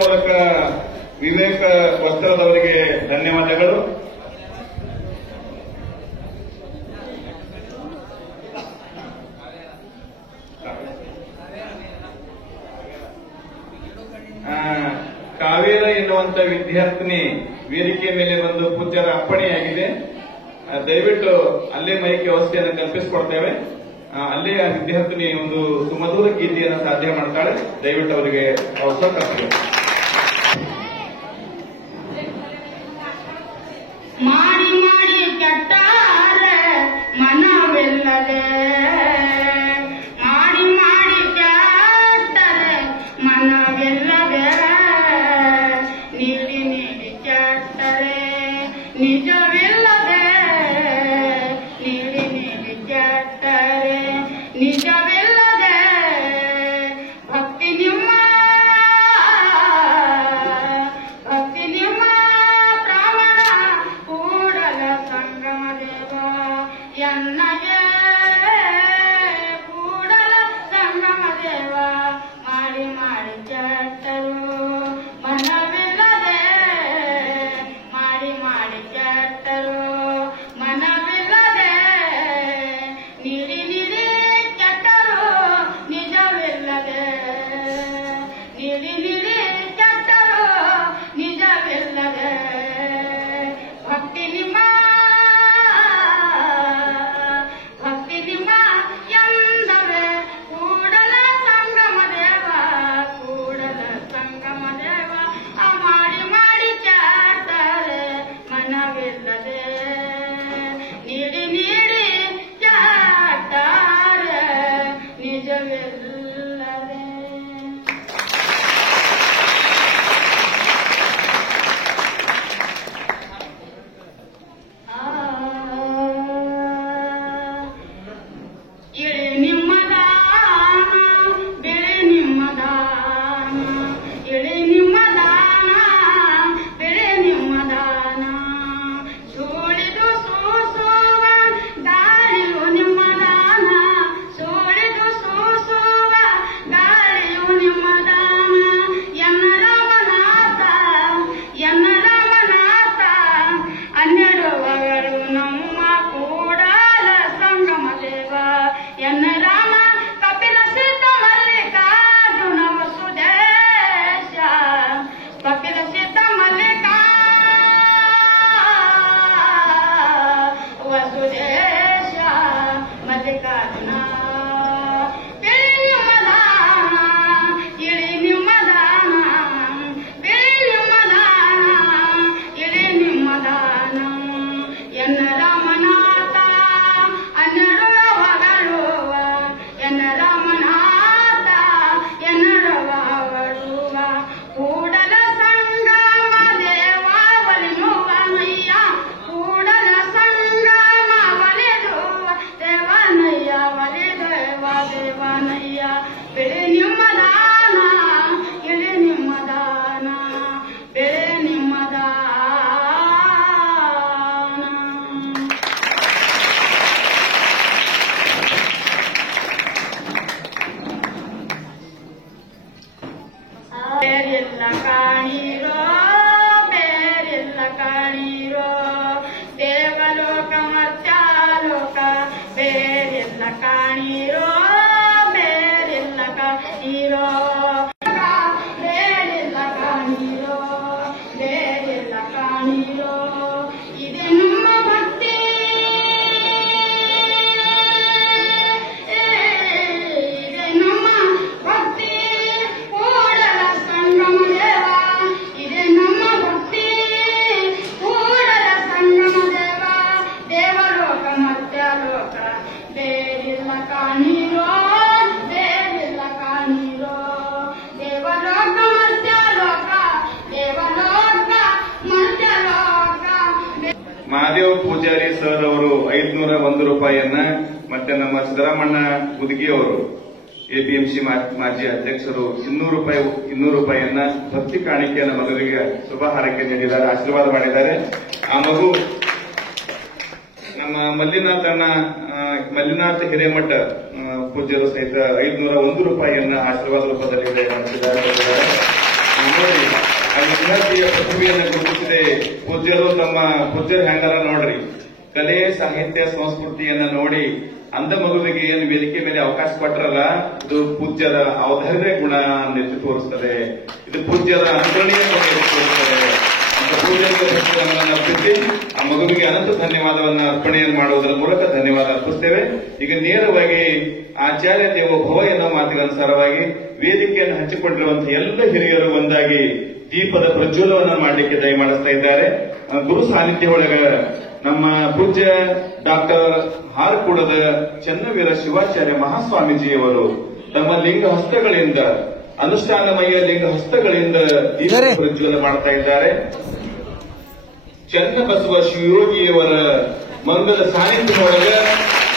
ಮೂಲಕ ವಿವೇಕ ವಸ್ತ್ರದವರಿಗೆ ಧನ್ಯವಾದಗಳು. ಕಾವೇರ ಎನ್ನುವಂತ ವಿದ್ಯಾರ್ಥಿನಿ ವೇದಿಕೆ ಮೇಲೆ ಬಂದು ಪೂಜ್ಯರ ಅಪ್ಪಣೆಯಾಗಿದೆ. ದಯವಿಟ್ಟು ಅಲ್ಲೇ ಮೈಕ್ ವ್ಯವಸ್ಥೆಯನ್ನು ಕಲ್ಪಿಸಿಕೊಡ್ತೇವೆ. ಅಲ್ಲೇ ಆ ವಿದ್ಯಾರ್ಥಿನಿ ಒಂದು ಸುಮಧುರ ಗೀತೆಯನ್ನು ಸಾಧ್ಯ ಮಾಡ್ತಾಳೆ. ದಯವಿಟ್ಟು ಅವರಿಗೆ ಅವಸರ ಕಲ್ಪಿಸಿ. ಮಾಡಿ ಮಾಡಿ ಕೆಟ್ಟಾರ ಮನವಿಲ್ಲದೆ, ಮಾಡಿ ಮಾಡಿ ಕೆಟ್ಟರೆ ಮನವಿಲ್ಲದೆ, ನೀಡಿ ನೀಡಿ ಕೆಟ್ಟರೆ ನಿಜವಿಲ್ಲದೆ, ನೀಡಿ ನೀಡಿ ಕೆಟ್ಟರೆ ನಿಜವಿಲ್ಲದೆ, ಭಕ್ತಿ ನಿಮ್ಮ ಪ್ರಾಣ ಕೂಡಲ ಸಂಗಮ ದೇವ ಎನ್ನಗೆ ಕೂಡಲ ಸಂಗಮ ದೇವ ಮಾಡಿ ಮಾಡಿ ಕೆಟ್ಟರು ಮನವಿಲ್ಲದೆ, ಮಾಡಿ ಮಾಡಿ ಕೆಟ್ಟರು ಮನವಿಲ್ಲದೆ, ನೀಡಿ ನೀಡಿ ಕೆಟ್ಟರು ನಿಜವಿಲ್ಲದೆ, ನೀಡಿ ನೀಡಿ ಕೆಟ್ಟರು ನಿಜವಿಲ್ಲದೆ, ಭಕ್ತಿ ನಿಮ್ಮ ಎಂದರೆ ಕೂಡಲ ಸಂಗಮ ದೇವ, ಕೂಡಲ ಸಂಗಮ ದೇವ ಮಾಡಿ ಮಾಡಿ ಕೆಟ್ಟರೆ ಮನವಿಲ್ಲದೆ, ನೀಡಿ ನೀಡಿ ಕೆಟ್ಟರೆ ನಿಜವಿಲ್ಲದೆ. ಇಳೆ ನಿಮ್ಮ ದಾನ ಬೆಳೆ ನಿಮ್ಮ ದಾನ, ಇಳೆ ನಿಮ್ಮ ದಾನ ಬೆಳೆ ನಿಮ್ಮ ದಾನ, ಸುಳಿದು ಸೂಸುವ ಗಾಳಿಯು ನಿಮ್ಮ ದಾನ, ಸುಳಿದು ಸೂಸುವ ಗಾಳಿಯು ನಿಮ್ಮ ದಾನ, ಎನ್ನ ರಾಮನಾಥ ಎನ್ನ ರಾಮನಾಥ ಅನ್ನೆಡುವವರು ನಮ್ಮ ಕೂಡಲ ಸಂಗಮ ದೇವ, ಎನ್ನ ರಾಮ ಕಪಿಲ ಸಿದ್ಧ ಮಲ್ಲಿಕಾರ್ಜುನ ವಸುದೇಶ, ಕಪಿಲ ಸಿದ್ಧ ಮಲ್ಲಿಕಾ ವಸುದೇಶ ಮಲ್ಲಿಕಾರ್ಜುನ, ಬೆಳೆ ನಿಮ್ಮ ದಾನ ಇಳಿ ನಿಮ್ಮ ದಾನ, ಬೆಳೆ ನಿಮ್ಮ ದಾನ ಇಳಿ ನಿಮ್ಮ ದಾನ, ಎನ್ನ ರಾಮನಾಥ ಅನ್ನಡುವ ಹೊಗಳುವ, ಎನ್ನ ರಾಮನಾಥ ಎನ್ನಡುವ ಹೊಗಳುವ, ಕೂಡಲ ಸಂಗಮ ದೇವ ಒಲಿನುವನಯ್ಯ, ಕೂಡಲ ಸಂಗಮ ಒಲಿದುವ ದೇವನಯ್ಯ, ಒಲಿದೇವ ದೇವನಯ್ಯ, ಬೆಳೆ ನಿಮ್ಮ ದಾನ ಇಳಿ ನಿಮ್ಮ ದಾನ, ಬೆಳೆ ನಿಮ್ಮ ದಾನ. ಬೇರೆಲ್ಲ ಕಾಣಿರೋ ಬೇರೆಲ್ಲ ಕಾಣಿರೋ, ದೇವಲೋಕ ಮತ್ಯಾಲೋಕ ಬೇರೆಲ್ಲ ಕಾಣಿರೋ ಬೇರೆಲ್ಲ ಕಾಣಿರೋ, ಬೇರೆಲ್ಲ ಕಾಣಿರೋ ಬೇರೆಲ್ಲ ಕಾಣಿರೋ, ಇದೆ ನಮ್ಮ ಭಕ್ತಿ ಇದೆ ನಮ್ಮ ಭಕ್ತಿ ಕೂಡಲ ಸಂಗಮ ದೇವ, ಇದೆ ನಮ್ಮ ಭಕ್ತಿ ಕೂಡಲ ಸಂಗಮ ದೇವ, ದೇವಲೋಕ ಮತ್ಯಾಲೋಕ ಬೇರೆಲ್ಲ ಕಾಣಿರೋ ಬೇರೆಲ್ಲ ಕಾಣಿರೋ, ದೇವಲೋಕ ಮತ್ಯಾಲೋಕ ದೇವಲೋಕ ಮತ್ಯಾಲೋಕ. ಮಹಾದೇವ ಪೂಜಾರಿ ಸರ್ ಅವರು 501 ರೂಪಾಯಿಯನ್ನ, ಮತ್ತೆ ನಮ್ಮ ಸಿದ್ದರಾಮಣ್ಣ ಗುದಗಿ ಅವರು ಎಪಿಎಂಸಿ ಮಾಜಿ ಅಧ್ಯಕ್ಷರು 200 ರೂಪಾಯಿಯನ್ನ ಭಕ್ತಿ ಕಾಣಿಕೆಯನ್ನು ಮಗುವಿಗೆ ಶುಭ ಹಾರೈಕೆ ನೀಡಿದ್ದಾರೆ, ಆಶೀರ್ವಾದ ಮಾಡಿದ್ದಾರೆ. ಆ ಮಗು ನಮ್ಮ ಮಲ್ಲಿನಾಥ ಹಿರೇಮಠ ಪೂಜ್ಯರು ಸಹಿತ 501 ರೂಪಾಯಿಯನ್ನ ಆಶೀರ್ವಾದ ರೂಪದಲ್ಲಿ ಮಾಡಿದ್ದಾರೆ. ನೋಡಿ ಆ ವಿದ್ಯಾರ್ಥಿಯ ಪ್ರತಿಭೆಯನ್ನು ಗುರುತಿಸಿದೆ ಪೂಜ್ಯರು. ತಮ್ಮ ಪೂಜ್ಯರು ಹೆಂಗಾರ ನೋಡ್ರಿ, ಕಲೆ ಸಾಹಿತ್ಯ ಸಂಸ್ಕೃತಿಯನ್ನ ನೋಡಿ ಅಂಧ ಮಗುವಿಗೆ ಏನು ವೇದಿಕೆ ಮೇಲೆ ಅವಕಾಶ ಕೊಟ್ಟರಲ್ಲ, ಇದು ಪೂಜ್ಯರ ಔದಾರ್ಯ ಗುಣ ಎತ್ತಿ ತೋರಿಸ್ತದೆ, ಇದು ಪೂಜ್ಯರ ಅನುಕರಣೀಯ ಗುಣ ಎತ್ತಿ ತೋರಿಸ್ತದೆ. ಅಂತ ಪೂಜ್ಯರಿಗೆ ಅರ್ಪಿಸಿ ಆ ಮಗುವಿಗೆ ಅನಂತ ಧನ್ಯವಾದವನ್ನು ಅರ್ಪಣೆಯನ್ನು ಮಾಡುವುದರ ಮೂಲಕ ಧನ್ಯವಾದ ಅರ್ಪಿಸ್ತೇವೆ. ಈಗ ನೇರವಾಗಿ ಆಚಾರ್ಯ ದೇವೋಭವ ಎನ್ನುವ ಮಾತಿನ ಅನುಸಾರವಾಗಿ ವೇದಿಕೆಯನ್ನು ಹಂಚಿಕೊಂಡಿರುವಂತಹ ಎಲ್ಲ ಹಿರಿಯರು ಒಂದಾಗಿ ದೀಪದ ಪ್ರಜ್ವಲವನ್ನು ಮಾಡಲಿಕ್ಕೆ ದಯಮಾಡಿಸ್ತಾ ಇದ್ದಾರೆ. ಗುರು ಸಾನ್ನಿಧ್ಯ ಒಳಗ ನಮ್ಮ ಪೂಜ್ಯ ಡಾಕ್ಟರ್ ಹಾರಕೂಡದ ಚನ್ನವೀರ ಶಿವಾಚಾರ್ಯ ಮಹಾಸ್ವಾಮೀಜಿಯವರು ತಮ್ಮ ಲಿಂಗ ಹಸ್ತಗಳಿಂದ, ಅನುಷ್ಠಾನಮಯ ಲಿಂಗ ಹಸ್ತಗಳಿಂದ ದೀಪ ಪ್ರಜ್ವಲ ಮಾಡ್ತಾ ಇದ್ದಾರೆ. ಚನ್ನಬಸವ ಶಿವಯೋಗಿಯವರ ಮಂಗಲ ಸಾನ್ನಿಧ್ಯವೊಳಗ,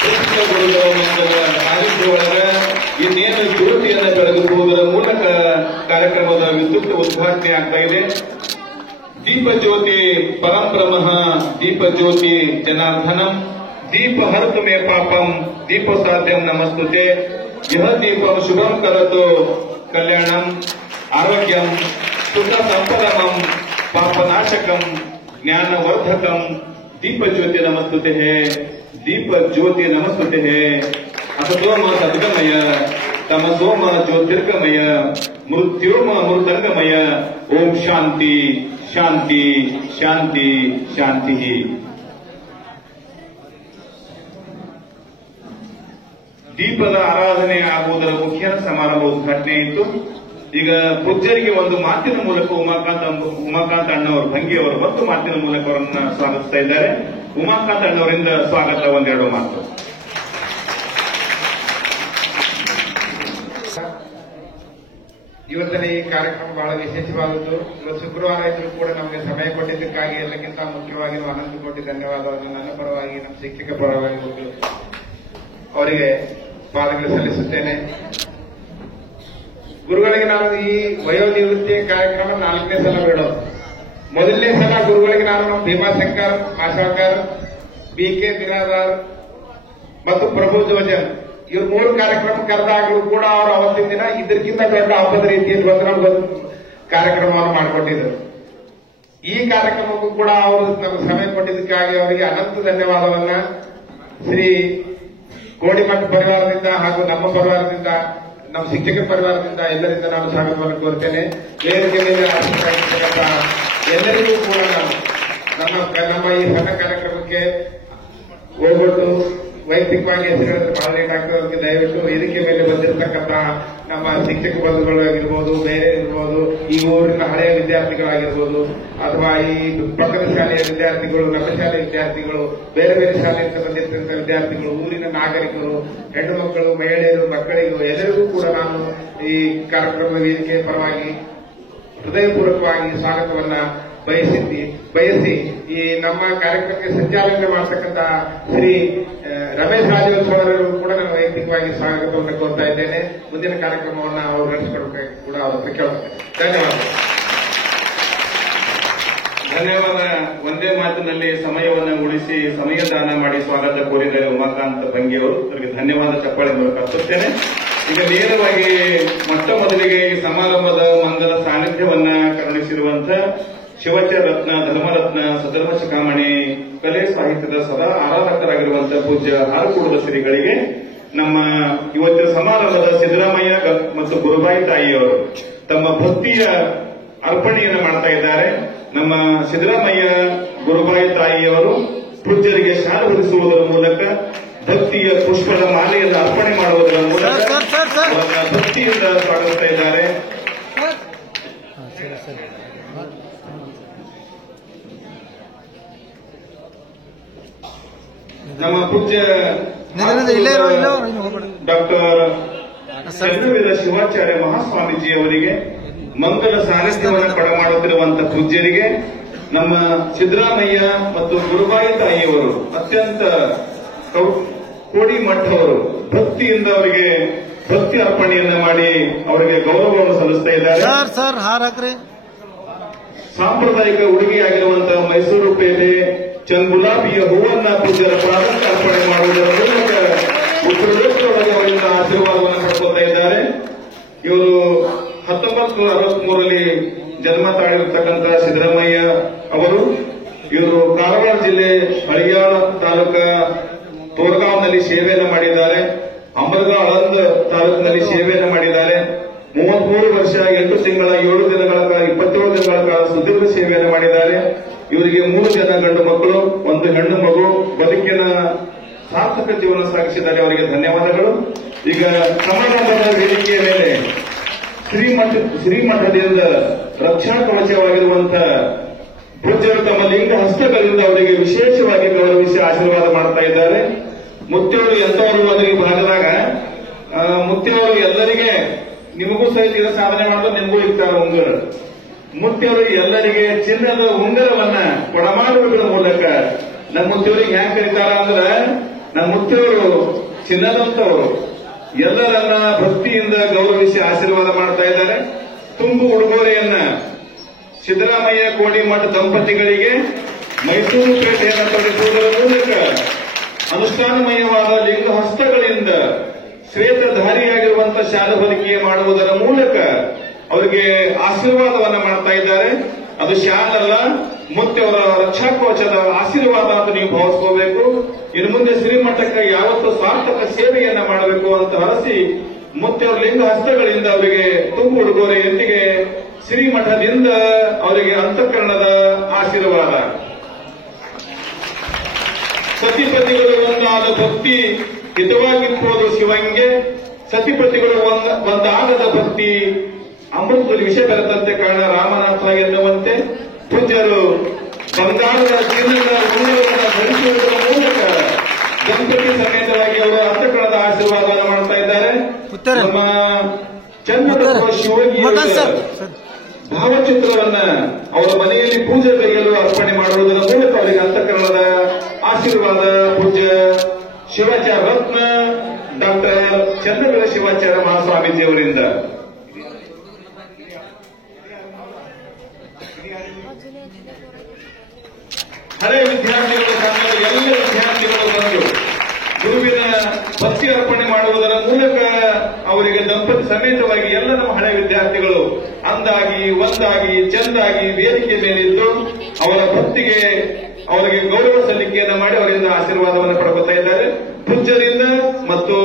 ಕೃಷ್ಣ ಗುರುಗಳ ಮಂಗಲ ಸಾನ್ನಿಧ್ಯವೊಳಗ ಇನ್ನೇನು ಜ್ಯೋತಿಯನ್ನು ಬೆಳಗಿಸುವುದರ ಮೂಲಕ ಕಾರ್ಯಕ್ರಮದ ವಿದ್ಯುತ್ ಉದ್ಘಾಟನೆ ಆಗ್ತಾ ಇದೆ. ದೀಪ ಜ್ಯೋತಿ ಪರಂಬ್ರಹ್ಮ ದೀಪ ಜ್ಯೋತಿ ಜನಾರ್ದನಂ ದೀಪ ಹರ್ತು ಮೇ ಪಾಪಂ ದೀಪ ಸಾಧ್ಯಂ ನಮಸ್ತುತೆ ಯಹ ದೀಪಂ ಶುಭಂ ಕರತು ಕಲ್ಯಾಣಂ ಆರೋಗ್ಯಂ ಸುಖ ಸಂಪದಮಂ ಪಾಪನಾಶಕಂ ಜ್ಞಾನವರ್ಧಕಂ ದೀಪ ಜ್ಯೋತಿ ನಮಸ್ತುತೆ ದೀಪ ಜ್ಯೋತಿ ನಮಸ್ತುತೆ ಅಸತೋಮ ಸದ್ಗಮಯ ತಮಸೋಮ ಜ್ಯೋತಿರ್ಗಮಯ ಮೃತ್ಯೋಮ ಮೃದಂಗಮಯ ಓಂ ಶಾಂತಿ ಶಾಂತಿ ಶಾಂತಿ ಶಾಂತಿ. ದೀಪದ ಆರಾಧನೆ ಆಗುವುದರ ಮುಖ್ಯ ಸಮಾರಂಭ ಉದ್ಘಾಟನೆ ಇತ್ತು. ಈಗ ಪೂಜ್ಯರಿಗೆ ಒಂದು ಮಾತಿನ ಮೂಲಕ ಉಮಾಕಾಂತ ಅಣ್ಣವರು ಭಂಗಿಯವರು ಮತ್ತು ಮಾತಿನ ಮೂಲಕ ಅವರನ್ನ ಸ್ವಾಗತಿಸ್ತಾ ಇದ್ದಾರೆ. ಉಮಾಕಾಂತ ಅಣ್ಣವರಿಂದ ಸ್ವಾಗತ, ಒಂದೆರಡು ಮಾತು. ಇವತ್ತಿನ ಈ ಕಾರ್ಯಕ್ರಮ ಬಹಳ ವಿಶೇಷವಾದದ್ದು. ಇವತ್ತು ಶುಕ್ರವಾರ ಇದ್ರೂ ಕೂಡ ನಮಗೆ ಸಮಯ ಕೊಟ್ಟಿದ್ದಕ್ಕಾಗಿ ಎಲ್ಲಕ್ಕಿಂತ ಮುಖ್ಯವಾಗಿ ಅನಂತ ಕೋಟಿ ಧನ್ಯವಾದವನ್ನು ನನ್ನ ಪರವಾಗಿ, ನಮ್ಮ ಶಿಕ್ಷಕ ಪರವಾಗಿ ಅವರಿಗೆ ಪಾದಗಳು ಸಲ್ಲಿಸುತ್ತೇನೆ. ಗುರುಗಳಿಗೆ ನಾನು ಈ ವಯೋನಿವೃತ್ತಿ ಕಾರ್ಯಕ್ರಮ 4ನೇ ಸಲ ಬಿಡೋದು. ಮೊದಲನೇ ಸಲ ಗುರುಗಳಿಗೆ ನಾನು ನಮ್ಮ ಭೀಮಾಶಂಕರ್ ಆಶಾಕರ್, BK ದಿನಾದಾರ್ ಮತ್ತು ಪ್ರಭು ಜೋಜನ್ ಇವ್ರು 3 ಕಾರ್ಯಕ್ರಮ ಕರೆದಾಗಲೂ ಕೂಡ ಅವರು ಅವತ್ತಿನ ದಿನ ಇದಕ್ಕಿಂತ ದೊಡ್ಡ ಹಬ್ಬದ ರೀತಿಯಲ್ಲಿ ನಮಗೊಂದು ಕಾರ್ಯಕ್ರಮವನ್ನು ಮಾಡಿಕೊಟ್ಟಿದ್ದರು. ಈ ಕಾರ್ಯಕ್ರಮಕ್ಕೂ ಕೂಡ ಅವರು ನಮಗೆ ಸಮಯ ಕೊಟ್ಟಿದ್ದಕ್ಕಾಗಿ ಅವರಿಗೆ ಅನಂತ ಧನ್ಯವಾದವನ್ನ ಶ್ರೀ ಕೋಡಿಮಠ ಪರಿವಾರದಿಂದ ಹಾಗೂ ನಮ್ಮ ಪರಿವಾರದಿಂದ, ನಮ್ಮ ಶಿಕ್ಷಕ ಪರಿವಾರದಿಂದ ಎಲ್ಲರಿಂದ ನಾನು ಸ್ವಾಗತವನ್ನು ಕೋರುತ್ತೇನೆ. ವೇದಿಕೆ ಮೇಲೆ ಆಸಕ್ತರಾಗಿರ್ತಕ್ಕಂಥ ಎಲ್ಲರಿಗೂ ಕೂಡ ನಮ್ಮ ಈ ಸಣ್ಣ ಕಾರ್ಯಕ್ರಮಕ್ಕೆ ಹೋಗ್ಬಿಟ್ಟು ವೈಯಕ್ತಿಕವಾಗಿ ಹೆಸರುಗಳನ್ನು ಬಹಳ ಲೇಟ್ ಆಗ್ತದೆ. ದಯವಿಟ್ಟು ವೇದಿಕೆ ಮೇಲೆ ಬಂದಿರತಕ್ಕಂಥ ನಮ್ಮ ಶಿಕ್ಷಕ ಬಂಧುಗಳಾಗಿರ್ಬೋದು, ಬೇರೆ ಇರ್ಬೋದು, ಈ ಊರಿನ ಹಳೆಯ ವಿದ್ಯಾರ್ಥಿಗಳಾಗಿರ್ಬೋದು, ಅಥವಾ ಈ ಪಕ್ಕದ ಶಾಲೆಯ ವಿದ್ಯಾರ್ಥಿಗಳು, ನಮ್ಮ ಶಾಲೆಯ ವಿದ್ಯಾರ್ಥಿಗಳು, ಬೇರೆ ಬೇರೆ ಶಾಲೆಯಿಂದ ಬಂದಿರತಕ್ಕಂಥ ವಿದ್ಯಾರ್ಥಿಗಳು, ಊರಿನ ನಾಗರಿಕರು, ಹೆಣ್ಣು ಮಕ್ಕಳು, ಮಹಿಳೆಯರು, ಮಕ್ಕಳಿಗೂ ಎಲ್ಲರಿಗೂ ಕೂಡ ನಾನು ಈ ಕಾರ್ಯಕ್ರಮದ ವೇದಿಕೆಯ ಪರವಾಗಿ ಹೃದಯಪೂರ್ವಕವಾಗಿ ಸ್ವಾಗತವನ್ನ ಬಯಸಿ ಈ ನಮ್ಮ ಕಾರ್ಯಕ್ರಮಕ್ಕೆ ಸಂಚಾಲನೆ ಮಾಡತಕ್ಕಂಥ ಶ್ರೀ ರಮೇಶ್ ರಾಜೋತ್ಸವರವರು ಕೂಡ ನಾನು ವೈಯಕ್ತಿಕವಾಗಿ ಸ್ವಾಗತವನ್ನು ಕೋರ್ತಾ ಇದ್ದೇನೆ. ಮುಂದಿನ ಕಾರ್ಯಕ್ರಮವನ್ನು ಅವರು ನಡೆಸಿಕೊಡಬೇಕಾಗಿ ಕೂಡ ಅವರನ್ನು ಕೇಳುತ್ತೇನೆ. ಧನ್ಯವಾದ. ಒಂದೇ ಮಾತಿನಲ್ಲಿ ಸಮಯವನ್ನು ಉಳಿಸಿ ಸಮಯ ದಾನ ಮಾಡಿ ಸ್ವಾಗತ ಕೋರಿದ್ದಾರೆ ಉಮಾಕಾಂತ ಭಂಗಿಯವರು. ಅವರಿಗೆ ಧನ್ಯವಾದ ಚಪ್ಪಾಳೆ ಮೂಲಕ ಅರ್ಪಿಸುತ್ತೇನೆ. ಈಗ ನೇರವಾಗಿ ಮೊಟ್ಟ ಮೊದಲಿಗೆ ಈ ಸಮಾರಂಭದ ಮಂಗಲ ಸಾನ್ನಿಧ್ಯವನ್ನ ಕರುಣಿಸಿರುವಂತಹ ಶಿವಾಚಾರ್ಯ ರತ್ನ, ಧರ್ಮರತ್ನ, ಸಧರ್ಮ ಶಿಖಾಮಣಿ, ಕಲೆ ಸಾಹಿತ್ಯದ ಸದಾ ಆರಾಧಕರಾಗಿರುವಂತಹ ಪೂಜ್ಯ ಹಾರಕೂಡದ ಶ್ರೀಗಳಿಗೆ ನಮ್ಮ ಇವತ್ತಿನ ಸಮಾರಂಭದ ಸಿದ್ದರಾಮಯ್ಯ ಮತ್ತು ಗುರುಬಾಯಿ ತಾಯಿಯವರು ತಮ್ಮ ಭಕ್ತಿಯ ಅರ್ಪಣೆಯನ್ನು ಮಾಡ್ತಾ ಇದ್ದಾರೆ. ನಮ್ಮ ಸಿದ್ದರಾಮಯ್ಯ ಗುರುಬಾಯಿ ತಾಯಿಯವರು ಪೂಜ್ಯರಿಗೆ ಶಾಲೆ ಹೊರಿಸುವುದರ ಮೂಲಕ ಭಕ್ತಿಯ ಪುಷ್ಪದ ಮಾಲೆಯನ್ನು ಅರ್ಪಣೆ ಮಾಡುವುದರ ಮೂಲಕ ಭಕ್ತಿಯಿಂದ ಸ್ವಾಗತಿಸ್ತಾ ಇದ್ದಾರೆ. ನಮ್ಮ ಪೂಜ್ಯ ಡಾಕ್ಟರ್ ಚನ್ನವೀರ ಶಿವಾಚಾರ್ಯ ಮಹಾಸ್ವಾಮೀಜಿಯವರಿಗೆ ಮಂಗಲ ಸಾನ್ನಿಧ್ಯವನ್ನು ಕೊಡಮಾಡುತ್ತಿರುವಂತಹ ಪೂಜ್ಯರಿಗೆ ನಮ್ಮ ಸಿದ್ದರಾಮಯ್ಯ ಮತ್ತು ಗುರುಬಾಯಿ ತಾಯಿಯವರು ಅತ್ಯಂತ ಕೋಡಿಮಠ ಅವರು ಭಕ್ತಿಯಿಂದ ಅವರಿಗೆ ಭಕ್ತಿ ಅರ್ಪಣೆಯನ್ನ ಮಾಡಿ ಅವರಿಗೆ ಗೌರವವನ್ನು ಸಲ್ಲಿಸ್ತಾ ಇದ್ದಾರೆ. ಸಾಂಪ್ರದಾಯಿಕ ಉಡುಗೆಯಾಗಿರುವಂತಹ ಮೈಸೂರು ಪೇಟೆ ಚಂಗುಲಾಬಿಯ ಹೂವನ್ನ ಪೂಜ್ಯರ ಪ್ರಾರಂಭ ಅರ್ಪಣೆ ಮಾಡುವುದರ ಮೂಲಕ ಉತ್ತರದೊಳಗೆ ಅವರಿಂದ ಆಶೀರ್ವಾದವನ್ನು ಪಡ್ಕೊಳ್ತಾ ಇದ್ದಾರೆ. ಇವರು 1963ರಲ್ಲಿ ಜನ್ಮ ತಾಳಿರ್ತಕ್ಕಂಥ ಸಿದ್ದರಾಮಯ್ಯ ಅವರು ಇವರು ಕಾರವಾರ ಜಿಲ್ಲೆ ಹಳಿಯಾಳ ತಾಲೂಕಾ ತೋರಗಾಂವ್ನಲ್ಲಿ ಸೇವೆಯನ್ನು ಮಾಡಿದ್ದಾರೆ. ಅಮರಗಾಂವ್ ಆಳಂದ ತಾಲೂಕಿನಲ್ಲಿ ಸೇವೆಯನ್ನು ಮಾಡಿದ್ದಾರೆ. 33 ವರ್ಷ 8 ತಿಂಗಳ 7 ದಿನಗಳ ಕಾಲ 27 ದಿನಗಳ ಕಾಲ ಸುದೀರ್ಘ ಸೇವೆಯನ್ನು ಮಾಡಿದ್ದಾರೆ. ಇವರಿಗೆ 3 ಜನ ಗಂಡು ಮಕ್ಕಳು, 1 ಹೆಣ್ಣು ಮಗು. ಬದುಕಿನ ಸಾರ್ಥಕ ಜೀವನ ಸಾಗಿಸಿದ್ದಾರೆ. ಅವರಿಗೆ ಧನ್ಯವಾದಗಳು. ಈಗ ಸಮಾರಂಭದ ವೇದಿಕೆಯ ಮೇಲೆ ಶ್ರೀಮಠದಿಂದ ರಕ್ಷಾ ಕವಚವಾಗಿರುವಂತಹ ಪೂಜ್ಯರು ತಮ್ಮ ಲಿಂಗ ಹಸ್ತಗಳಿಂದ ಅವರಿಗೆ ವಿಶೇಷವಾಗಿ ಗೌರವಿಸಿ ಆಶೀರ್ವಾದ ಮಾಡ್ತಾ ಇದ್ದಾರೆ. ಮುತ್ತೆಯವರು ಎಂತವರು ಅದರಿಗೆ ಭಾಗದಾಗ ಮುತ್ತೆಯವರು ಎಲ್ಲರಿಗೆ, ನಿಮಗೂ ಸಹಿತ ಇದರ ಸಾಧನೆ ಮಾಡೋದು ನಿಮಗೂ ಇರ್ತಾರೆ ಉಂಗುರ. ಮುತ್ತೆಯವರು ಎಲ್ಲರಿಗೆ ಚಿನ್ನದ ಉಂಗುರವನ್ನ ಕೊಡಮಾಡುವುದರ ಮೂಲಕ ನಮ್ಮ ಮುತ್ತೆಯವರಿಗೆ ಹ್ಯಾಂಗ್ ಕರೀತಾರ ಅಂದ್ರೆ, ನಮ್ಮ ಮುತ್ತೆಯವರು ಚಿನ್ನದಂತವರು. ಎಲ್ಲರನ್ನ ಭಕ್ತಿಯಿಂದ ಗೌರವಿಸಿ ಆಶೀರ್ವಾದ ಮಾಡ್ತಾ ಇದ್ದಾರೆ. ತುಂಬು ಉಡುಗೊರೆಯನ್ನ ಸಿದ್ದರಾಮಯ್ಯ ಕೋಡಿಮಠ ದಂಪತಿಗಳಿಗೆ ಮೈಸೂರು ಪೇಟೆಯನ್ನು ತೊಡಗಿಸುವುದರ ಮೂಲಕ ಅನುಷ್ಠಾನಮಯವಾದ ಲಿಂಗ ಹಸ್ತಗಳಿಂದ ಶ್ವೇತಧಾರಿಯಾಗಿರುವಂತಹ ಶಾಲು ಹೊಲಿಕೆ ಮಾಡುವುದರ ಮೂಲಕ ಅವರಿಗೆ ಆಶೀರ್ವಾದವನ್ನ ಮಾಡ್ತಾ ಇದ್ದಾರೆ. ಅದು ಶಾಲ್ ಅಲ್ಲ, ಮುತ್ತೆಯವರ ರಕ್ಷಾಕವಚದ ಆಶೀರ್ವಾದ ಅಂತ ನೀವು ಭಾವಿಸ್ಕೋಬೇಕು. ಇನ್ನು ಮುಂದೆ ಶ್ರೀಮಠಕ್ಕೆ ಯಾವತ್ತೂ ಸಾರ್ಥಕ ಸೇವೆಯನ್ನ ಮಾಡಬೇಕು ಅಂತ ಹರಸಿ ಮುತ್ತೆಯವರ ಲಿಂಗ ಹಸ್ತಗಳಿಂದ ಅವರಿಗೆ ತುಂಬು ಉಡುಗೊರೆಯೊಂದಿಗೆ ಶ್ರೀಮಠದಿಂದ ಅವರಿಗೆ ಅಂತಃಕರಣದ ಆಶೀರ್ವಾದ. ಸತಿಪತಿಗಳು ಒಂದಾದ ಭಕ್ತಿ ಹಿತವಾಗಿಪ್ಪೋದು ಶಿವಂಗೆ, ಸತಿಪತಿಗಳು ಒಂದಾಗದ ಭಕ್ತಿ ಅಮೃತದಲ್ಲಿ ವಿಷ ಬೆರೆತಂತೆ ಕಾರಣ ರಾಮನಾಥ ಎನ್ನುವಂತೆ ಪೂಜ್ಯರು ಬಂಗಾರದ ಚಿನ್ನದ ಉಂಗುರವನ್ನು ಧರಿಸುವುದರ ಮೂಲಕ ದಂಪತಿ ಸಮೇತವಾಗಿ ಅವರ ಅಂತಃಕರಣದ ಆಶೀರ್ವಾದವನ್ನು ಮಾಡ್ತಾ ಇದ್ದಾರೆ. ನಮ್ಮ ಚನ್ನದ ಶಿವಗಿ ಭಾವಚಿತ್ರವನ್ನ ಅವರ ಮನೆಯಲ್ಲಿ ಪೂಜೆ ಕೈಯಲು ಅರ್ಪಣೆ ಮಾಡುವುದರ ಮೂಲಕ ಅವರಿಗೆ ಅಂತಃಕರಣದ ಆಶೀರ್ವಾದ ಪೂಜ್ಯ ಶಿವಾಚಾರ್ಯ ರತ್ನ ಡಾಕ್ಟರ್ ಚಂದ್ರವೀರ ಶಿವಾಚಾರ್ಯ ಮಹಾಸ್ವಾಮೀಜಿಯವರಿಂದ. ಹಳೆ ವಿದ್ಯಾರ್ಥಿಗಳು ಸಂಘದ ಎಲ್ಲ ವಿದ್ಯಾರ್ಥಿಗಳು ಬಂದು ಗುರುವಿನ ಭಕ್ತಿ ಅರ್ಪಣೆ ಮಾಡುವುದರ ಮೂಲಕ ಅವರಿಗೆ ದಂಪತಿ ಸಮೇತವಾಗಿ ಎಲ್ಲ ನಮ್ಮ ಹಳೆ ವಿದ್ಯಾರ್ಥಿಗಳು ಅಂದಾಗಿ ಒಂದಾಗಿ ಚೆಂದಾಗಿ ವೇದಿಕೆ ಮೇಲಿದ್ದು ಅವರ ಭಕ್ತಿಗೆ ಅವರಿಗೆ ಗೌರವ ಸಲ್ಲಿಕೆಯನ್ನು ಮಾಡಿ ಅವರಿಂದ ಆಶೀರ್ವಾದವನ್ನು ಪಡ್ಕೊತಾ ಇದ್ದಾರೆ. ಪೂಜ್ಯರಿಂದ ಮತ್ತು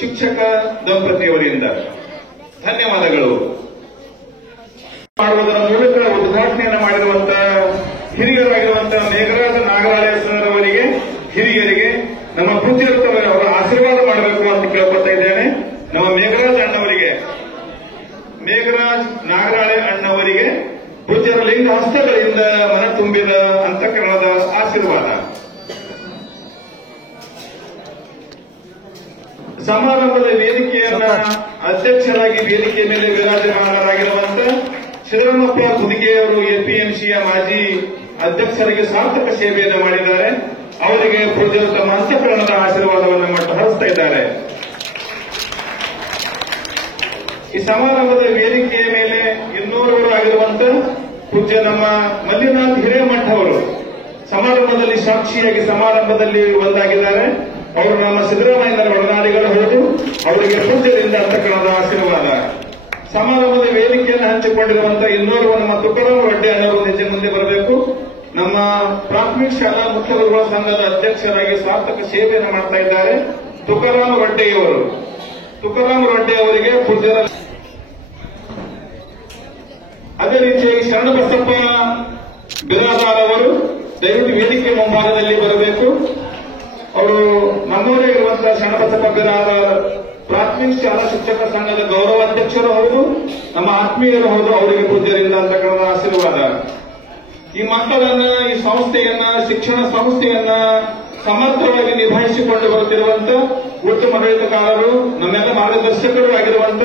ಶಿಕ್ಷಕ ದಂಪತಿಯವರಿಂದ ಧನ್ಯವಾದಗಳು. ಮಾಡುವುದರ ಮೂಲಕ ಉದ್ಘಾಟನೆಯನ್ನು ಮಾಡಿರುವಂತಹ ಹಿರಿಯರಾಗಿರುವಂತಹ ಮೇಘರಾಜ ನಾಗರಾಳೆ ಸರ್ ಅವರಿಗೆ, ಹಿರಿಯರಿಗೆ ನಮ್ಮ ಪೂಜ್ಯರು ಅವರ ಆಶೀರ್ವಾದ ಮಾಡಬೇಕು ಅಂತ ಕೇಳ್ಕೊತಾ ಇದ್ದೇನೆ. ನಮ್ಮ ಮೇಘರಾಜ್ ಅಣ್ಣವರಿಗೆ, ಮೇಘರಾಜ್ ನಾಗರಾಳೆ ಅಣ್ಣವರಿಗೆ ಪೂಜ್ಯರ ಲಿಂಗ ಹಸ್ತಗಳಿಂದ ಮನ ತುಂಬಿದ ಅಂತಃಕರಣದ ಆಶೀರ್ವಾದ. ಸಮಾರಂಭದ ವೇದಿಕೆಯನ್ನ ಅಧ್ಯಕ್ಷರಾಗಿ ವೇದಿಕೆ ಮೇಲೆ ವಿರಾಜಮಾನರಾಗಿರುವಂತ ಸಿದ್ದರಾಮಪ್ಪ ಗುದಿಗೆಯವರು ಎಪಿಎಂಸಿಯ ಮಾಜಿ ಅಧ್ಯಕ್ಷರಿಗೆ ಸಾರ್ಥಕ ಸೇವೆಯನ್ನು ಮಾಡಿದ್ದಾರೆ. ಅವರಿಗೆ ಪೂಜ್ಯರು ತಮ್ಮ ಅಂತಃಕರಣದ ಆಶೀರ್ವಾದವನ್ನು ಮಟ್ಟ ಹರಿಸ್ತಾ ಇದ್ದಾರೆ. ಈ ಸಮಾರಂಭದ ವೇದಿಕೆಯ ಮೇಲೆ ಇನ್ನೋರ್ವರು ಆಗಿರುವಂತ ಪೂಜ್ಯ ನಮ್ಮ ಮಲ್ಲಿನಾಥ್ ಹಿರೇಮಠ ಅವರು ಸಮಾರಂಭದಲ್ಲಿ ಸಾಕ್ಷಿಯಾಗಿ ಸಮಾರಂಭದಲ್ಲಿ ಒಂದಾಗಿದ್ದಾರೆ. ಅವರು ನಮ್ಮ ಸಿದ್ದರಾಮಯ್ಯನವರ ಒಡನಾಡಿಗಳು ಹೌದು. ಅವರಿಗೆ ಪೂಜ್ಯರಿಂದ ಅಂತಃಕರಣದ ಆಶೀರ್ವಾದ. ಸಮಾರಂಭದ ವೇದಿಕೆಯನ್ನು ಹಂಚಿಕೊಂಡಿರುವಂತಹ ಇನ್ನೋರ್ವ ನಮ್ಮ ತುಕಾರಾಮ್ ರಡ್ಡಿ ಅನ್ನೋರು ಹೆಜ್ಜೆ ಮುಂದೆ ಬರಬೇಕು. ನಮ್ಮ ಪ್ರಾಥಮಿಕ ಶಾಲಾ ಮುಖ್ಯ ಗುರುಗಳ ಸಂಘದ ಅಧ್ಯಕ್ಷರಾಗಿ ಸಾರ್ಥಕ ಸೇವೆಯನ್ನು ಮಾಡ್ತಾ ಇದ್ದಾರೆ ತುಕಾರಾಮ್ ರಡ್ಡಿಯವರು. ತುಕಾರಾಮ್ ರಡ್ಡಿ ಅವರಿಗೆ ಪೂಜ್ಯರ. ಅದೇ ರೀತಿಯಾಗಿ ಶರಣಬಸಪ್ಪ ಬಿರಾದಾರ್ ಅವರು ದಯವಿಟ್ಟು ವೇದಿಕೆ ಮುಂಭಾಗದಲ್ಲಿ ಬರಬೇಕು. ಅವರು ನಮ್ಮೂರೇ ಇರುವಂತಹ ಶರಣಬಸಪ್ಪ ಬಿರಾದಾರ್ ಪ್ರಾಥಮಿಕ ಶಾಲಾ ಶಿಕ್ಷಕ ಸಂಘದ ಗೌರವಾಧ್ಯಕ್ಷರು ಹೌದು, ನಮ್ಮ ಆತ್ಮೀಯರು ಹೌದು. ಅವರಿಗೆ ಪೂಜ್ಯರಿಂದ ಅಂತಕ್ಕಂಥ ಆಶೀರ್ವಾದ. ಈ ಮಕ್ಕಳನ್ನ, ಈ ಸಂಸ್ಥೆಯನ್ನ, ಶಿಕ್ಷಣ ಸಂಸ್ಥೆಯನ್ನ ಸಮರ್ಥವಾಗಿ ನಿಭಾಯಿಸಿಕೊಂಡು ಬರುತ್ತಿರುವಂತ ಉತ್ತಮ ಆಡಳಿತಗಾರರು, ನಮ್ಮೆಲ್ಲ ಮಾರ್ಗದರ್ಶಕರು ಆಗಿರುವಂತ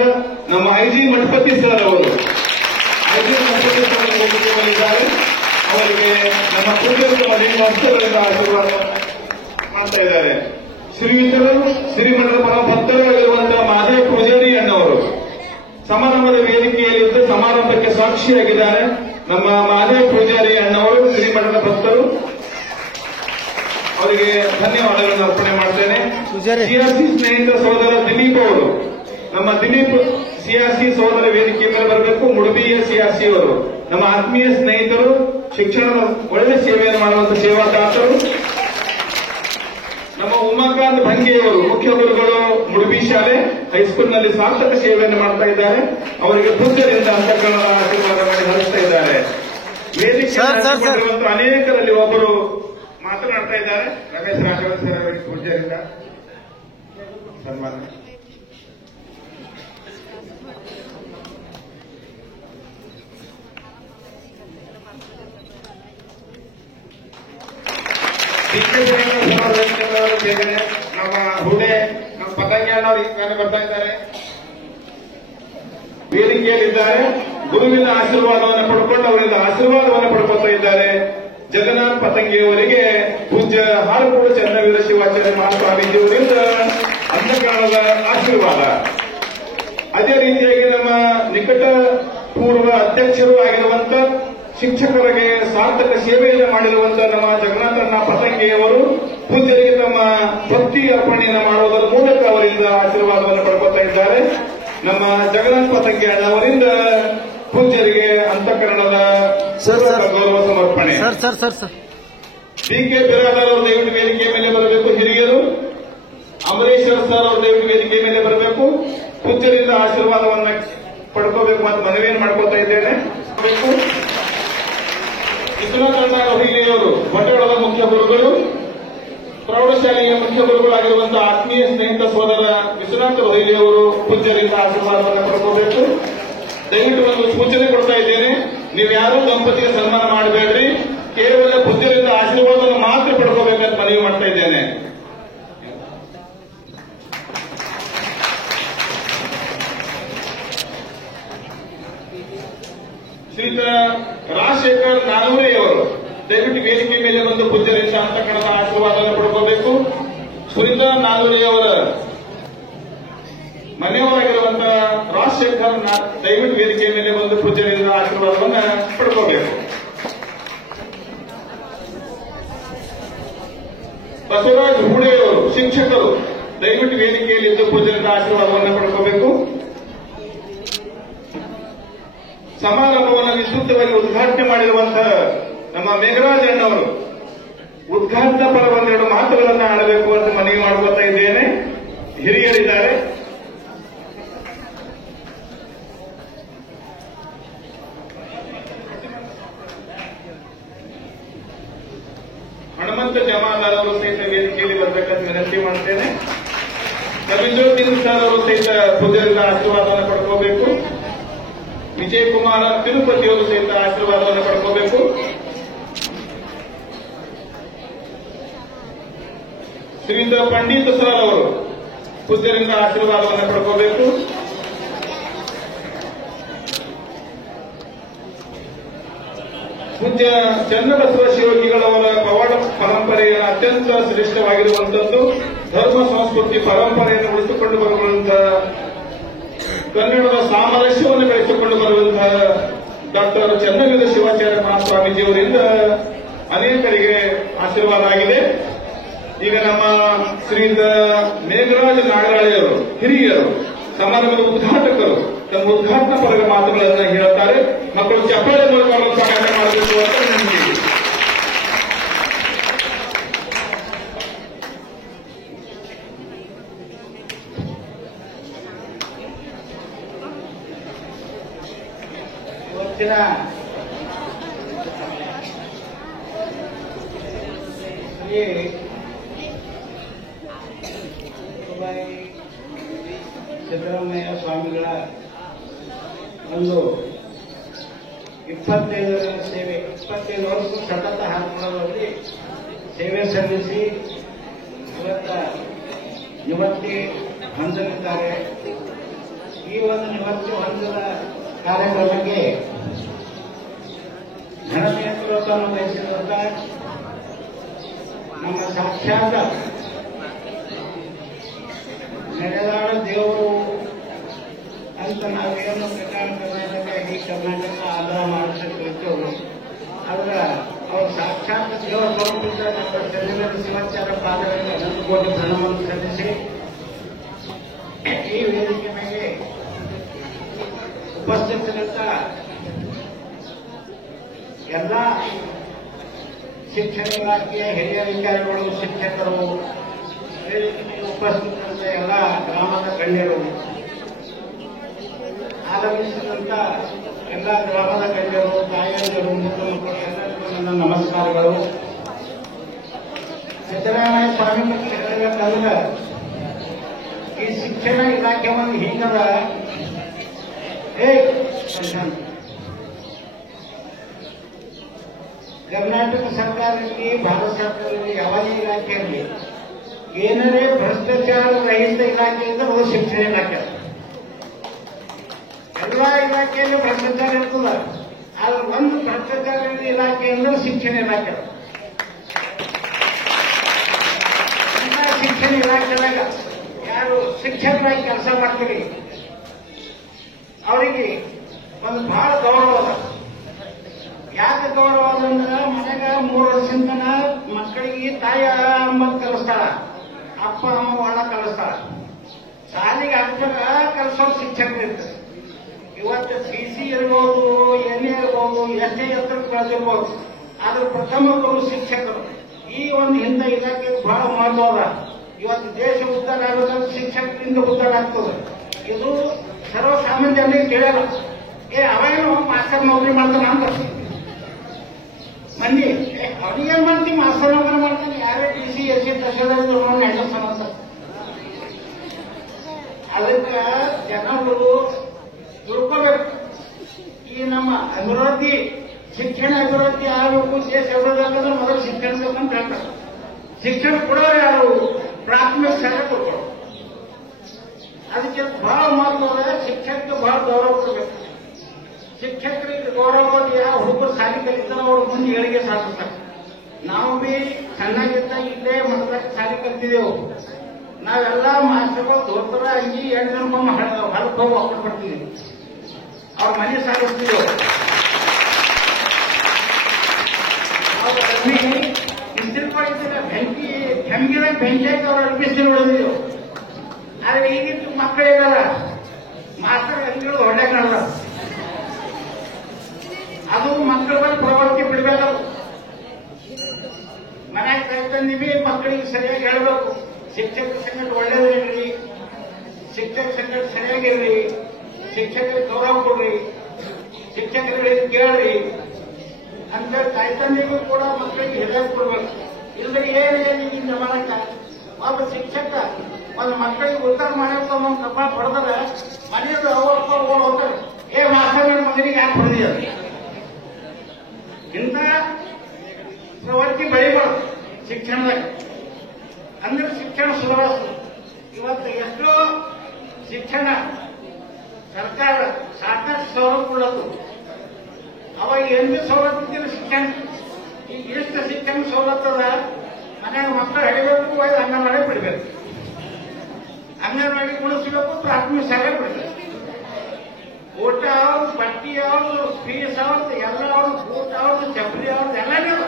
ನಮ್ಮ ಐಜಿ ಮಠಪತಿ ಸರ್ ಅವರು, ಐಜಿ ಮಠಪತಿ ಸರ್ ವೇದಿಕೆಯಲ್ಲಿದ್ದಾರೆ. ಅವರಿಗೆ ನಮ್ಮ ಪೂಜ್ಯರು ಹಸ್ತಗಳಿಂದ ಆಶೀರ್ವಾದ ಮಾಡ್ತಾ ಇದ್ದಾರೆ. ಶ್ರೀಯುತರು ಶ್ರೀಮಠದ ಪರ ಭಕ್ತರಾಗಿರುವಂತಹ ಮಾದೇವ ಪೂಜಾರಿ ಅಣ್ಣವರು ಸಮಾರಂಭದ ವೇದಿಕೆಯಲ್ಲಿದ್ದು ಸಮಾರಂಭಕ್ಕೆ ಸಾಕ್ಷಿಯಾಗಿದ್ದಾರೆ. ನಮ್ಮ ಮಾದೇವ ಪೂಜಾರಿ ಅಣ್ಣವರು ಶ್ರೀಮಠದ ಭಕ್ತರು, ಅವರಿಗೆ ಧನ್ಯವಾದಗಳನ್ನು ಅರ್ಪಣೆ ಮಾಡ್ತೇನೆ. ಸಿಆರ್ಸಿ ಸ್ನೇಹಿತರ ಸಹೋದರ ದಿಲೀಪ್ ಅವರು, ನಮ್ಮ ದಿಲೀಪ್ ಸಿಆರ್ಸಿ ಸಹೋದರ ವೇದಿಕೆ ಮೇಲೆ ಬರಬೇಕು. ಮುಡುಬಿಯ ಸಿಆರ್ಸಿ ಅವರು ನಮ್ಮ ಆತ್ಮೀಯ ಸ್ನೇಹಿತರು, ಶಿಕ್ಷಣದ ಒಳ್ಳೆ ಸೇವೆಯನ್ನು ಮಾಡುವಂತಹ ಸೇವಾದಾತರು. ನಮ್ಮ ಉಮಾಕಾಂತ್ ಭಂಗೆಯವರು ಮುಖ್ಯ ಗುರುಗಳು, ಮುಡುಬಿ ಶಾಲೆ ಹೈಸ್ಕೂಲ್ನಲ್ಲಿ ಸಾರ್ಥಕ ಸೇವೆಯನ್ನು ಮಾಡ್ತಾ ಇದ್ದಾರೆ. ಅವರಿಗೆ ಪೂಜ್ಯರಿಂದ ಅಂತಃಕರಣದ ಆಶೀರ್ವಾದ ಮಾಡಿ ಹರಿಸ್ತಾ ಇದ್ದಾರೆ. ವೇದಿಕೆ ಅನೇಕರಲ್ಲಿ ಒಬ್ಬರು ಮಾತನಾಡ್ತಾ ಇದ್ದಾರೆ. ರಮೇಶ್ ರಾಘವನ್ ಸರ್ ಅವರಿಗೆ ಪೂಜ್ಯರಿಂದ ಸನ್ಮಾನ. ನಮ್ಮ ಹುಡೆ ನಮ್ಮ ಪತಂಗಿಯಣ್ಣವರು ಈಗಾಗಲೇ ಬರ್ತಾ ಇದ್ದಾರೆ, ವೇದಿಕೆಯಲ್ಲಿದ್ದಾರೆ. ಗುರುವಿನ ಆಶೀರ್ವಾದವನ್ನು ಪಡ್ಕೊಂಡು ಅವರಿಂದ ಆಶೀರ್ವಾದವನ್ನು ಪಡ್ಕೊಳ್ತಾ ಇದ್ದಾರೆ. ಜಗನ್ನಾಥ್ ಪತಂಗಿಯವರಿಗೆ ಪೂಜ್ಯ ಹಾಲಕೋಡು ಚನ್ನವೀರ ಶಿವಾಚಾರ್ಯ ಮಹಾಸ್ವಾಮೀಜಿಯವರಿಂದ ಅಂತಃಕರಣದ ಆಶೀರ್ವಾದ. ಅದೇ ರೀತಿಯಾಗಿ ನಮ್ಮ ನಿಕಟ ಪೂರ್ವ ಅಧ್ಯಕ್ಷರು ಆಗಿರುವಂತ ಶಿಕ್ಷಕರಿಗೆ ಸಾರ್ಥಕ ಸೇವೆಯನ್ನು ಮಾಡಿರುವಂತಹ ನಮ್ಮ ಜಗನ್ನಾಥಣ್ಣ ಪತಂಗಿಯವರು ಪೂಜ್ಯರಿಗೆ ತಮ್ಮ ಭಕ್ತಿ ಅರ್ಪಣೆಯನ್ನು ಮಾಡುವುದರ ಮೂಲಕ ಅವರಿಂದ ಆಶೀರ್ವಾದವನ್ನು ಪಡ್ಕೊಳ್ತಾ ಇದ್ದಾರೆ. ನಮ್ಮ ಜಗನ್ನಾಥ ಪತಂಗಿ ಅಣ್ಣ ಅವರಿಂದ ಪೂಜ್ಯರಿಗೆ ಅಂತಃಕರಣದ ಗೌರವ ಸಮರ್ಪಣೆ. ಡಿಕೆ ಬಿರಾದಾರ್ ಅವರು ದಯವಿಟ್ಟು ವೇದಿಕೆ ಮೇಲೆ ಬರಬೇಕು. ಹಿರಿಯರು ಅಮರೇಶ್ವರ್ ಸರ್ ಅವರು ದಯವಿಟ್ಟು ವೇದಿಕೆ ಮೇಲೆ ಬರಬೇಕು. ಪೂಜ್ಯರಿಂದ ಆಶೀರ್ವಾದವನ್ನ ಪಡ್ಕೋಬೇಕು ಮತ್ತು ಮನವಿಯನ್ನು ಮಾಡ್ಕೊತಾ ಇದ್ದೇನೆ. ವಿಶ್ವನಾಥಣ್ಣ ರೋಹಿಣಿಯವರು ಬಂಡವಾಳದ ಮುಖ್ಯ ಗುರುಗಳು, ಪ್ರೌಢಶಾಲೆಯ ಮುಖ್ಯ ಗುರುಗಳಾಗಿರುವಂತಹ ಆತ್ಮೀಯ ಸ್ನೇಹಿತ ಸೋದರ ವಿಶ್ವನಾಥ ರೋಹಿಣಿಯವರು ಪೂಜ್ಯರಿಂದ ಆಶೀರ್ವಾದವನ್ನು ಪಡ್ಕೋಬೇಕು. ದಯವಿಟ್ಟು ಒಂದು ಸೂಚನೆ ಕೊಡ್ತಾ ಇದ್ದೇನೆ, ನೀವ್ಯಾರೂ ದಂಪತಿಗೆ ಸನ್ಮಾನ ಮಾಡಬೇಡ್ರಿ, ಕೇವಲ ಪೂಜ್ಯರಿಂದ ಆಶೀರ್ವಾದವನ್ನು ಮಾತ್ರ ಪಡ್ಕೋಬೇಕಂತ ಮನವಿ ಮಾಡ್ತಾ ಇದ್ದೇನೆ. ಶ್ರೀಯುತ ರಾಜಶೇಖರ್ ನಾನೂರೆಯವರು ದಯವಿಟ್ಟು ವೇದಿಕೆ ಮೇಲೆ ಬಂದು ಪೂಜ್ಯರಿಂದ ಅಂತಃಕರಣದ ಆಶೀರ್ವಾದವನ್ನು ಪಡ್ಕೋಬೇಕು. ಸುನೀತಾ ನಾನೂರೆಯವರ ಮನೆಯವರಾಗಿರುವಂತಹ ರಾಜಶೇಖರ್ ದಯವಿಟ್ಟು ವೇದಿಕೆ ಮೇಲೆ ಬಂದು ಪೂಜ್ಯರಿಂದ ಆಶೀರ್ವಾದವನ್ನು ಪಡ್ಕೋಬೇಕು. ಬಸವರಾಜ್ ಹೂಡೆಯವರು ಶಿಕ್ಷಕರು ದಯವಿಟ್ಟು ವೇದಿಕೆಯಲ್ಲಿದ್ದು ಪೂಜ್ಯರಿಂದ ಆಶೀರ್ವಾದವನ್ನು ಪಡ್ಕೋಬೇಕು. ಸಮಾರಂಭವನ್ನು ವಿಸ್ತೃತವಾಗಿ ಉದ್ಘಾಟನೆ ಮಾಡಿರುವಂತಹ ನಮ್ಮ ಮೇಘರಾಜ್ ಅಣ್ಣವರು ಉದ್ಘಾಟನಾ ಪರ ಒಂದೆರಡು ಮಾತುಗಳನ್ನು ಆಡಬೇಕು ಅಂತ ಮನವಿ ಮಾಡ್ಕೊತಾ ಇದ್ದೇನೆ. ಹಿರಿಯರಿದ್ದಾರೆ. ಹನುಮಂತ ಜಮಾದಾರ್ ಅವರು ಸಹಿತ ವೇದಿಕೆಯಲ್ಲಿ ಬರಬೇಕಂತ ವಿನಂತಿ ಮಾಡ್ತೇನೆ. ರವೀಂದ್ರೋದ್ದೀನ್ ಸರ್ ಅವರು ಸಹಿತ ಪೂಜ್ಯರಿಂದ ಆಶೀರ್ವಾದವನ್ನು ಪಡ್ಕೋಬೇಕು. ವಿಜಯ್ ಕುಮಾರ್ ತಿರುಪತಿಯವರು ಸಹಿತ ಆಶೀರ್ವಾದವನ್ನು ಪಡ್ಕೋಬೇಕು. ಶ್ರೀಯುತ ಪಂಡಿತ್ ಸರ್ ಅವರು ಪೂಜ್ಯರಿಂದ ಆಶೀರ್ವಾದವನ್ನು ಪಡ್ಕೋಬೇಕು. ಪೂಜ್ಯ ಚನ್ನಬಸವ ಶಿವಯೋಗಿಗಳವರ ಪವಾಡ ಪರಂಪರೆಯ ಅತ್ಯಂತ ಶ್ರೇಷ್ಠವಾಗಿರುವಂತದ್ದು, ಧರ್ಮ ಸಂಸ್ಕೃತಿ ಪರಂಪರೆಯನ್ನು ಉಳಿಸಿಕೊಂಡು ಬರುವಂತಹ, ಕನ್ನಡದ ಸಾಮರಸ್ಯವನ್ನು ಬೆಳೆಸಿಕೊಂಡು ಬರುವಂತಹ ಡಾಕ್ಟರ್ ಚನ್ನವೀರ ಶಿವಾಚಾರ್ಯ ಮಹಾಸ್ವಾಮೀಜಿಯವರಿಂದ ಅನೇಕರಿಗೆ ಆಶೀರ್ವಾದ ಆಗಿದೆ. ಈಗ ನಮ್ಮ ಶ್ರೀಯುತ ಮೇಘರಾಜ್ ನಾಗರಾಳಿಯವರು ಹಿರಿಯರು ಸಮಾರಂಭದ ಉದ್ಘಾಟಕರು ತಮ್ಮ ಉದ್ಘಾಟನಾ ಪರದ ಮಾತುಗಳನ್ನು ಹೇಳುತ್ತಾರೆ. ಮಕ್ಕಳು ಚಪ್ಪಾಳೆ ಮೂಲಕ ಅವರನ್ನು ಸ್ವಾಗತ ಮಾಡಬೇಕು ಅಂತ ವಿನಂತಿ. ಇವತ್ತಿನ ಸಿದ್ದರಾಮಯ್ಯ ಸ್ವಾಮಿಗಳ ಒಂದು 25 ಸೇವೆ 25 ವರ್ಷ ಸತತ ಹಾಕಿಕೊಳ್ಳುವಲ್ಲಿ ಸೇವೆ ಸಲ್ಲಿಸಿ ಇವತ್ತ ನಿವೃತ್ತಿ ಹೊಂದಲಿದ್ದಾರೆ. ಈ ಒಂದು ನಿವೃತ್ತಿ ಹೊಂದದ ಕಾರ್ಯಕ್ರಮಕ್ಕೆ ಘನ ನೇತೃತ್ವವನ್ನು ವಹಿಸಿದಂತ ನಮ್ಮ ಸಾಕ್ಷಾತ್ ನೆರೆದಾಳ ದೇವರು ಅಂತ ನಾವೇನು ಕಲ್ಯಾಣ ಕರ್ನಾಟಕ ಇಡೀ ಕರ್ನಾಟಕ ಆಧಾರ ಮಾಡಿಸಿರ್ತೇವೆ. ಆದ್ರೆ ಅವರು ಸಾಕ್ಷಾತ್ ದೇವ ಸ್ವರೂಪಿತ ಡಾಕ್ಟರ್ ಚನ್ನವೀರ ಶಿವಾಚಾರ್ಯ ಪಾದಗಳಿಗೆ 11 ಕೋಟಿ ಪ್ರಣಾಮವನ್ನು ಸಲ್ಲಿಸಿ ಈ ವೇದಿಕೆ ಮೇಲೆ ಎಲ್ಲ ಶಿಕ್ಷಣ ಇಲಾಖೆಯ ಹಿರಿಯ ಅಧಿಕಾರಿಗಳು, ಶಿಕ್ಷಕರು, ಉಪಸ್ಥಿತರಿದ್ದ ಎಲ್ಲ ಗ್ರಾಮದ ಗಣ್ಯರು, ಆಗಮಿಸಿದಂತ ಎಲ್ಲ ಗ್ರಾಮದ ಗಣ್ಯರು, ತಾಯಂದಿರು, ಮುದ್ದು ಮಕ್ಕಳು ಎಲ್ಲರಿಗೂ ನನ್ನ ನಮಸ್ಕಾರಗಳು. ಸಿದ್ದರಾಮಯ್ಯ ಸ್ವಾಮಿ ಬಗ್ಗೆ ಹೇಳಬೇಕಂದ್ರೆ ಈ ಶಿಕ್ಷಣ ಇಲಾಖೆ ಒಂದು ಹಿಂಗದ ಕರ್ನಾಟಕ ಸರ್ಕಾರದಲ್ಲಿ, ಭಾರತ ಸರ್ಕಾರದಲ್ಲಿ ಯಾವುದೇ ಇಲಾಖೆಯಲ್ಲಿ ಏನಾರೇ ಭ್ರಷ್ಟಾಚಾರ ರಹಿತ ಇಲಾಖೆ ಇದ್ದರೆ ಅದು ಶಿಕ್ಷಣ ಇಲಾಖೆ. ಎಲ್ಲಾ ಇಲಾಖೆಯಲ್ಲೂ ಭ್ರಷ್ಟಾಚಾರ ಇರ್ತದ, ಆದ್ರೆ ಒಂದು ಭ್ರಷ್ಟಾಚಾರ ಇಲಾಖೆ ಅಂದ್ರೆ ಶಿಕ್ಷಣ ಇಲಾಖೆ. ಶಿಕ್ಷಣ ಇಲಾಖೆದಾಗ ಯಾರು ಶಿಕ್ಷಕರಾಗಿ ಕೆಲಸ ಮಾಡ್ತೀವಿ ಅವರಿಗೆ ಒಂದು ಬಹಳ ಗೌರವ ಅದ. ಯಾಕೆ ಗೌರವ ಅದಂದ್ರೆ ಮನೆಗ 3 ವರ್ಷದಿಂದ ಮಕ್ಕಳಿಗೆ ತಾಯಿ ಅಮ್ಮ ಕಲಿಸ್ತಾಳ, ಅಪ್ಪ ಅಮ್ಮ ಒಳ ಕಲಿಸ್ತಾಳ. ಶಾಲೆಗೆ ಅಕ್ಷರ ಕಲಿಸೋ ಶಿಕ್ಷಕರು ಇರ್ತಾರೆ. ಇವತ್ತು ಸಿ ಇರ್ಬೋದು, ಎನ್ ಇರ್ಬೋದು, ಎಷ್ಟೇ ಎತ್ತರಕ್ಕೆ ಬೆಳೆದಿರ್ಬೋದು, ಆದ್ರೆ ಪ್ರಥಮ ಗುರು ಶಿಕ್ಷಕರು. ಈ ಒಂದು ಇಂಥ ಇಲಾಖೆಗೆ ಬಹಳ ಮಹತ್ವ ಅದ. ಇವತ್ತು ದೇಶ ಉದ್ಧಾರ ಆಗೋದ್ರೆ ಶಿಕ್ಷಕರಿಂದ ಉದ್ಧಾರ ಆಗ್ತದೆ. ಇದು ಸರ್ವಸಾಮಾನ್ಯ ಜನರಿಗೆ ಕೇಳಲ್ಲ. ಅವೇನು ಮಾಸ್ಟರ್ ನೌಕರಿ ಮಾಡ್ತಾನ ಅಂತ ಮಂದಿ ಅವನಿಗೇನ್ ಮಾಡ್ತೀವಿ, ಮಾಸ್ಟರ್ ನೌಕರಿ ಮಾಡ್ತಾನೆ. ಯಾರೇ DC SC ತಹಶೀಲ್ದಾರ್ ಹೆಣ್ಣಸ್ತಾನ ಅಂತ. ಅದಕ್ಕೆ ಜನರು ತಿಳ್ಕೋಬೇಕು. ಈ ನಮ್ಮ ಅಭಿವೃದ್ಧಿ, ಶಿಕ್ಷಣ ಅಭಿವೃದ್ಧಿ ಆಗಬೇಕು, ದೇಶ ಅಭಿವೃದ್ಧಿ ಆಗಂದ್ರೆ ಮೊದಲು ಶಿಕ್ಷಣ ಬೇಕಂತ ಹೇಳ್ತಾರೆ. ಶಿಕ್ಷಣ ಕೊಡೋರು ಯಾರು? ಪ್ರಾಥಮಿಕ ಶಾಲೆ ಕೊಡ್ತಾರೆ. ಅದಕ್ಕೆ ಬಹಳ ಮಹತ್ವ. ಶಿಕ್ಷಕರಿಗೆ ಬಹಳ ಗೌರವ ಕೊಡಬೇಕು. ಶಿಕ್ಷಕರಿಗೆ ಗೌರವ ಕೊಟ್ಟು ಯಾವ ಹುಡುಗರು ಶಾಲೆ ಕಲಿತಾರ ಅವ್ರ ಮುಂದೆ ಏಳಿಗೆ ಸಾಧಿಸ್ತಾರೆ. ನಾವು ಬಿ ಸಣ್ಣಗಿದ್ದ ಇಲ್ಲೇ ಮಠದಾಗ ಶಾಲೆ ಕಲಿತಿದ್ದೆವು. ನಾವೆಲ್ಲ ಮಾಸ್ಟರ್ಗಳು ದೋತರ ಅಂಗಿ 8 ಜನಕ್ಕೊಮ್ಮೆ ಹೊಲಕ್ಕೆ ಹೋಗಿ ಹಾಕೊಂಡು ಬರ್ತೀವಿ. ಅವ್ರ ಮನೆ ಸಾಗಿಸ್ತಿದ್ದೆವು. ಅವ್ರ ಅರ್ಮಿ ಇಸ್ತಿರ್ಕೊಂಡಿದ್ದ ಬೆಂಕಿ ಕೆಂಗಿದಾಗ ಬೆಂಕಿ ಹಾಕಿ ಅವ್ರ ಅರ್ಪಿಸ್ತಿ ಉಳಿದಿದ್ದೆವು. ಆದ್ರೆ ಈಗಿತ್ತು ಮಕ್ಕಳಿಗಲ್ಲ, ಮಾಸ್ಟರ್ ಅಂಗಿಗಳು ಹೊಡ್ಯಾಕಲ್ಲ. ಅದು ಮಕ್ಕಳ ಮೇಲೆ ಪ್ರವೃತ್ತಿ ಬಿಡಬೇಕು. ಮನೆಗೆ ಕಲ್ತಂದಿವಿ, ಮಕ್ಕಳಿಗೆ ಸರಿಯಾಗಿ ಹೇಳಬೇಕು. ಶಿಕ್ಷಕರ ಸಂಗಟ ಒಳ್ಳೇದಿರ್ರಿ, ಶಿಕ್ಷಕ ಸಂಗಟ ಸರಿಯಾಗಿರ್ರಿ, ಶಿಕ್ಷಕರಿಗೆ ಗೌರವ ಕೊಡ್ರಿ, ಶಿಕ್ಷಕರಿಗೆ ಕೇಳ್ರಿ ಅಂತ ತಾಯ್ತಂದಿಗೂ ಕೂಡ ಮಕ್ಕಳಿಗೆ ಹಿರಿಯ ಕೊಡ್ಬೇಕು. ಇಲ್ಲದ್ರೆ ಏನೇನಿಂದ ಮಾಡಕ್ಕ ಒಬ್ಬ ಶಿಕ್ಷಕ ಒಂದು ಮಕ್ಕಳಿಗೆ ಉದ್ಧಾರ ಮಾಡಬೇಕು ಅನ್ನೋ ಕಬ್ಬ ಪಡೆದ್ರೆ ಮನೆಯದು ಅವ್ರು ಹೋಗ್ತಾರೆ. ಮಾಸ್ಟರ್ ನನ್ನ ಮಗನಿಗೆ ಯಾಕೆ ಹೊಡೆದಿದ್ದಾರೆ? ಇಂಥ ಪ್ರವೃತ್ತಿ ಬೆಳಿಬಾರ್ದು ಶಿಕ್ಷಣದಾಗ. ಅಂದ್ರೆ ಶಿಕ್ಷಣ ಸುಧಾರಿಸ್ತದೆ. ಇವತ್ತು ಎಷ್ಟೋ ಶಿಕ್ಷಣ ಸರ್ಕಾರ ಸಾಕಷ್ಟು ಸವಲತ್ತು ಕೊಡೋದು. ಅವಾಗ ಏನು ಸವಲತ್ತು ಇದ್ದಿಲ್ಲ ಶಿಕ್ಷಣ. ಈಗ ಎಷ್ಟು ಶಿಕ್ಷಣ ಸವಲತ್ತದ, ಮನೆಯಾಗ ಮಕ್ಕಳು ಹಡಿಬೇಕು, ಅಂಗನವಾಡಿ ಬಿಡಬೇಕು, ಅಂಗನವಾಡಿ ಉಳಿಸ್ಬೇಕು, ಪ್ರಾಥಮಿಕ ಶಾಲೆ ಬಿಡಬೇಕು. ಊಟ ಅವ್ರದ್ದು, ಬಟ್ಟಿ ಅವ್ರದ್ದು, ಫೀಸ್ ಅವ್ರದ್ದು, ಎಲ್ಲ ಅವ್ರದ್ದು, ಊಟ ಅವ್ರದ್ದು, ಚಪ್ಪಲಿ ಅವ್ರದ್ದು ಎಲ್ಲನೇ ಅದ.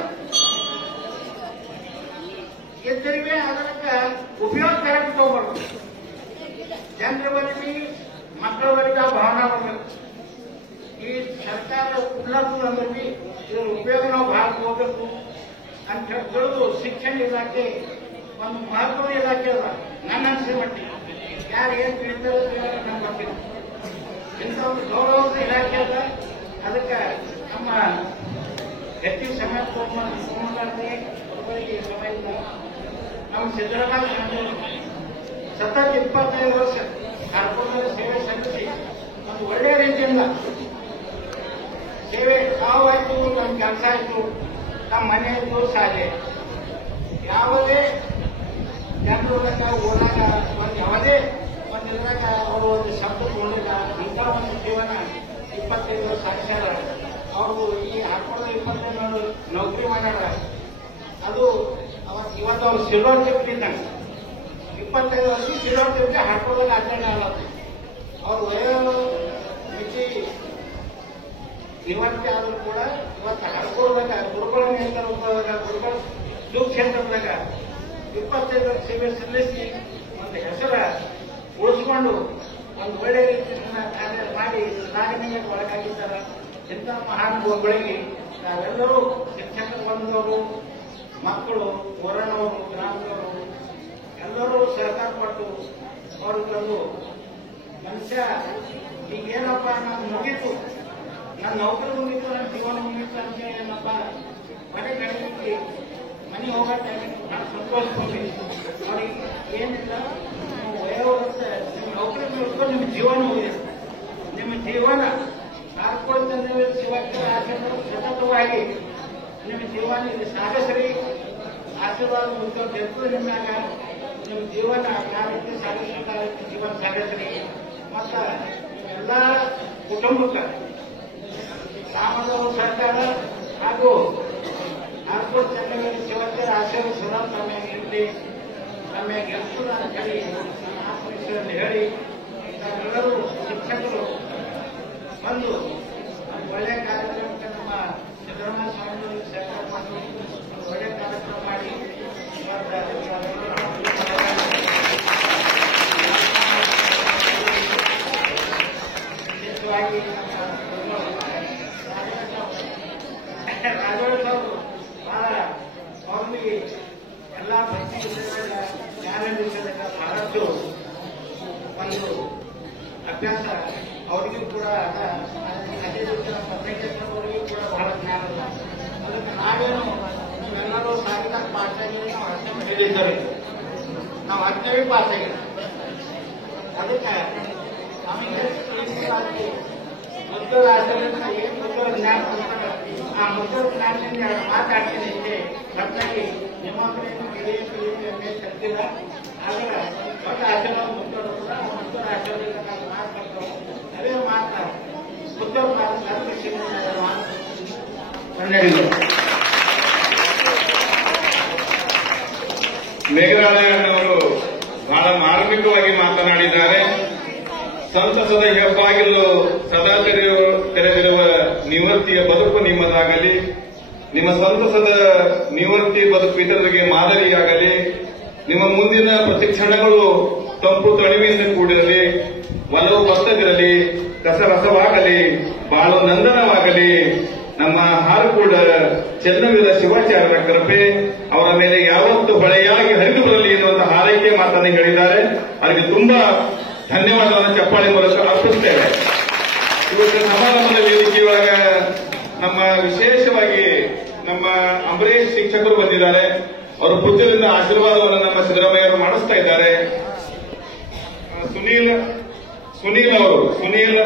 ಇದ್ದರಿಗೆ ಅದಕ್ಕೆ ಉಪಯೋಗ ಕರೆಕ್ಟ್ ತಗೋಬಾರ್ದು. ಜನರ ಬರೀ ಮಕ್ಕಳ ಬರೀ ಆ ಭಾವನೆ ಬರಬೇಕು. ಈ ಸರ್ಕಾರ ಉನ್ನತ ಅಂದ್ರೆ ಇದ್ರ ಉಪಯೋಗ ನಾವು ಭಾಳ ತಗೋಬೇಕು ಅಂತ ತಿಳಿದು ಶಿಕ್ಷಣ ಇಲಾಖೆ ಒಂದು ಮಹತ್ವದ ಇಲಾಖೆ ಅದ. ನನ್ನ ಅನಿಸಿಕೆ ಮಟ್ಟಿಗೆ ಯಾರು ಏನ್ ತಿಳಿತಾರೆ ನಂಗೆ ಗೊತ್ತಿಲ್ಲ. ಇಂಥ ಒಂದು ಗೌರವದ ಇಲಾಖೆ ಅದ. ಅದಕ್ಕೆ ನಮ್ಮ ಹೆಚ್ಚಿನ ಸಮಯ ತಗೊಂಡ್ರೆ ಸಮಯ ಇಲ್ಲ. ನಮ್ಮ ಸಿದ್ದರಾಮಯ್ಯ ಸತತ 25 ವರ್ಷ ಕಾರ್ಪೊರೇಟ್ ಸೇವೆ ಸಲ್ಲಿಸಿ ಒಂದು ಒಳ್ಳೆಯ ರೀತಿಯಿಂದ ಸೇವೆ ತಾವಾಯ್ತು, ನಮ್ಮ ಕೆಲಸ ಆಯ್ತು, ನಮ್ಮ ಮನೆ ಆಯ್ತು, ಶಾಲೆ ಯಾವುದೇ ಜನರೊಳಗ ಓದಾಗ ಒಂದು ಯಾವುದೇ ಒಂದು ಇದ್ರಾಗ ಅವರು ಒಂದು ಶಬ್ದ ತಗೊಂಡಿಲ್ಲ. ಇಂಥ ಒಂದು ಜೀವನ 25 ವರ್ಷ ಸಾಕ್ಷ್ಯಾರ. ಅವರು ಈ ಹಾಕೊಂಡು 25 ನೌಕರಿ ಮಾಡ್ಯಾರ. ಅದು ಇವತ್ತು ಅವ್ರು ಸಿಲ್ವರ್ ಟಿಪ್ ಇದ್ದಂಗೆ 25 ವರ್ಷ ಸಿಲ್ವರ್ ಟಿಪ್ಗೆ ಹಾಕೋದಾಗ ಆಚರಣೆ ಆಗಲ್ಲ. ಅವ್ರ ವಯೋಮಿತಿ ನಿವೃತ್ತಿ ಆದರೂ ಕೂಡ ಇವತ್ತು ಹಾಕೋದಾಗ ಗುರುಗಳ ನೇತೃತ್ವದಾಗ, ಗುರುಗಳ ಕ್ಷೇತ್ರದಾಗ 25 ವರ್ಷ ಸೇವೆ ಸಲ್ಲಿಸಿ ಒಂದು ಹೆಸರ ಉಳಿಸ್ಕೊಂಡು ಒಂದು ಒಳ್ಳೆ ರೀತಿಯಿಂದ ಕಾರ್ಯ ಮಾಡಿ ಸಾಧನೆಗೆ ಒಳಗಾಗಿದ್ದಾರೆ. ಇಂಥ ಮಹಾನ್ ಗುರುಗಳಿಗೆ ನಾವೆಲ್ಲರೂ ಶಿಕ್ಷಕರು ಬಂದವರು, ಮಕ್ಕಳು, ಹೊರನವರು, ಗ್ರಾಮದವರು ಎಲ್ಲರೂ ಸಹಕಾರ ಕೊಟ್ಟು ಅವರು ತಂದು ಮನುಷ್ಯ ಈಗೇನಪ್ಪ ನಾನು ಮುಗೀತು, ನನ್ನ ನೌಕರಿ ಮುಗೀತು, ನನ್ನ ಜೀವನ ಮುಗೀತು ಅಂತ ಏನಪ್ಪ ಮನೆ ಕಡೆಗೆ ಮನೆ ಹೋಗೋ ಟೈಮಿಗೆ ನಾನು ಸಂತೋಷವಾಗಿ ಅವ್ರಿಗೆ ಏನಿಲ್ಲ ವಯೋವೃತ್ತ ನಿಮ್ಮ ನೌಕರಿ ಮುಗಿಸ್ಕೊಂಡು ನಿಮ್ಮ ಜೀವನ ಮುಗಿಯಿತು. ನಿಮ್ಮ ಜೀವನ ಕಾರ್ಕೊಳ್ತಂದ್ರೆ ಶಿವಕ್ಕೆ ಆಶೀರ್ವಾದ ಸತತವಾಗಿ ನಿಮ್ಮ ಜೀವನ ಇಲ್ಲಿ ಸಾಗಿಸ್ರಿ. ಆಶೀರ್ವಾದ ಮುಗಿದು ನಿಮ್ಮಾಗ ನಿಮ್ಮ ಜೀವನ ಯಾವ ರೀತಿ ಸಾಗಿಸ್ಬೇಕಾದ ಜೀವನ ಸಾಗಿಸ್ರಿ. ಮತ್ತು ಎಲ್ಲ ಕುಟುಂಬಕ್ಕೆ ರಾಮದವರು ಸರ್ಕಾರ ಹಾಗೂ ನಾಲ್ಕೂರು ಜನರಿಗೆ ಶಿವಕ್ಕೆ ಆಶೀರ್ವಾದ ಸದಾ ತಮ್ಮಗೆ ಇರಲಿ, ತಮಗೆ ಗೆಲ್ಸದ ಅಂತ ಹೇಳಿ ಆತ್ಮೀಯರನ್ನು ಹೇಳಿ ನಾವೆಲ್ಲರೂ ಶಿಕ್ಷಕರು ಬಂದು ಒಳ್ಳೆಯ ಕಾರ್ಯಕ್ರಮಕ್ಕೆ ನಮ್ಮ ಸಿದ್ದರಾಮಯ್ಯ ಸ್ವಾಮಿಗಳಿಗೆ ಸಹಕಾರ ಮಾಡಿ ಒಳ್ಳೆಯ ಕಾರ್ಯಕ್ರಮ ಮಾಡಿ ವಿಶೇಷವಾಗಿ ರಾಜೇಶ್ ಅವರು ಬಹಳ ಅವ್ರಿಗೆ ಎಲ್ಲ ಭಕ್ತಿ ಜ್ಞಾನ ವಿಷಯದಾಗ ಬಹಳಷ್ಟು ಒಂದು ಅಭ್ಯಾಸ ಅವರಿಗೂ ಕೂಡ ಅದೇ ರೀತಿ ಪತ್ರಿಕೆಯವರಿಗೂ ಕೂಡ ಬಹಳ ಜ್ಞಾನ ಇಲ್ಲ. ಅದಕ್ಕೆ ನಾವೇನು ನೀವೆಲ್ಲರೂ ಸಾಗಿದಾಗ ಪಾಸ್ ಆಗಿದ್ರೆ ನಾವು 10ನೇ ಹೇಳಿದ್ದಾರೆ, ನಾವು 10ನೇ ಪಾಸ್ ಆಗಿಲ್ಲ. ಅದಕ್ಕೆ ನಮಗೆ ಮುದ್ದೂರು ಆಶ್ರಮದಿಂದ ಏನು ಮುದ್ದೂರು ಜ್ಞಾನ ಕೊಡ್ತಾರೆ ಆ ಮುದ್ದೂರು ಜ್ಞಾನದಿಂದ ಮಾತಾಡ್ತೀನಿ ಇಷ್ಟೇ. ಹೊರತಾಗಿ ನಿಮ್ಮ ಕಡೆಯನ್ನು ಗೆಳೆಯ ಕಲ್ತಿಲ್ಲ. ಆದರೆ ದೊಡ್ಡ ಆಶೀರ್ವಾದ ಮುದ್ದೂರು ಕೂಡ ಮುದ್ದೂರು ಆಶ್ರಮದಿಂದ ನಾವು ಮಾತಾಡ್ತೇವೆ. ಅದೇ ಮಾತಾ ಮುದ್ದೂರು ಮೇಘರಾಜಣ್ಣವರು ಬಹಳ ಮಾರ್ಮಿಕವಾಗಿ ಮಾತನಾಡಿದ್ದಾರೆ. ಸಂತಸದ ಹೆಬ್ಬಾಗಿಲು ಸದಾ ತೆರೆದಿರುವ ನಿವೃತ್ತಿಯ ಬದುಕು ನಿಮ್ಮದಾಗಲಿ, ನಿಮ್ಮ ಸಂತಸದ ನಿವೃತ್ತಿ ಬದುಕು ಇತರರಿಗೆ ಮಾದರಿಯಾಗಲಿ, ನಿಮ್ಮ ಮುಂದಿನ ಪ್ರತಿಕ್ಷಣಗಳು ತಂಪು ತಣಿವಿನಿಂದ ಕೂಡಿರಲಿ, ಒಲವು ಬತ್ತದಿರಲಿ, ರಸರಸವಾಗಲಿ, ಬಾಳು ನಂದನವಾಗಲಿ. ನಮ್ಮ ಹಾರಕೂಡ ಚೆನ್ನವೀರ ಶಿವಾಚಾರ್ಯರ ಕೃಪೆ ಅವರ ಮೇಲೆ ಯಾವತ್ತೂ ಹೊಳೆಯಾಗಿ ಹರಿದು ಬರಲಿ ಎನ್ನುವಂತ ಹಾರೈಕೆ ಮಾತನ್ನು ಹೇಳಿದ್ದಾರೆ. ಅವರಿಗೆ ತುಂಬಾ ಧನ್ಯವಾದವನ್ನು ಚಪ್ಪಾಳೆ ಮೂಲಕ ಅರ್ಪಿಸುತ್ತೇವೆ. ಇವತ್ತು ಸಮಾರಂಭದ ವೇದಿಕೆಯೊಳಗ ನಮ್ಮ ವಿಶೇಷವಾಗಿ ನಮ್ಮ ಅಂಬರೀಶ್ ಶಿಕ್ಷಕರು ಬಂದಿದ್ದಾರೆ. ಅವರು ಪೂಜ್ಯರಿಂದ ಆಶೀರ್ವಾದವನ್ನು ನಮ್ಮ ಸಿದ್ದರಾಮಯ್ಯವರು ಮಾಡಿಸ್ತಾ ಇದ್ದಾರೆ. ಸುನೀಲ್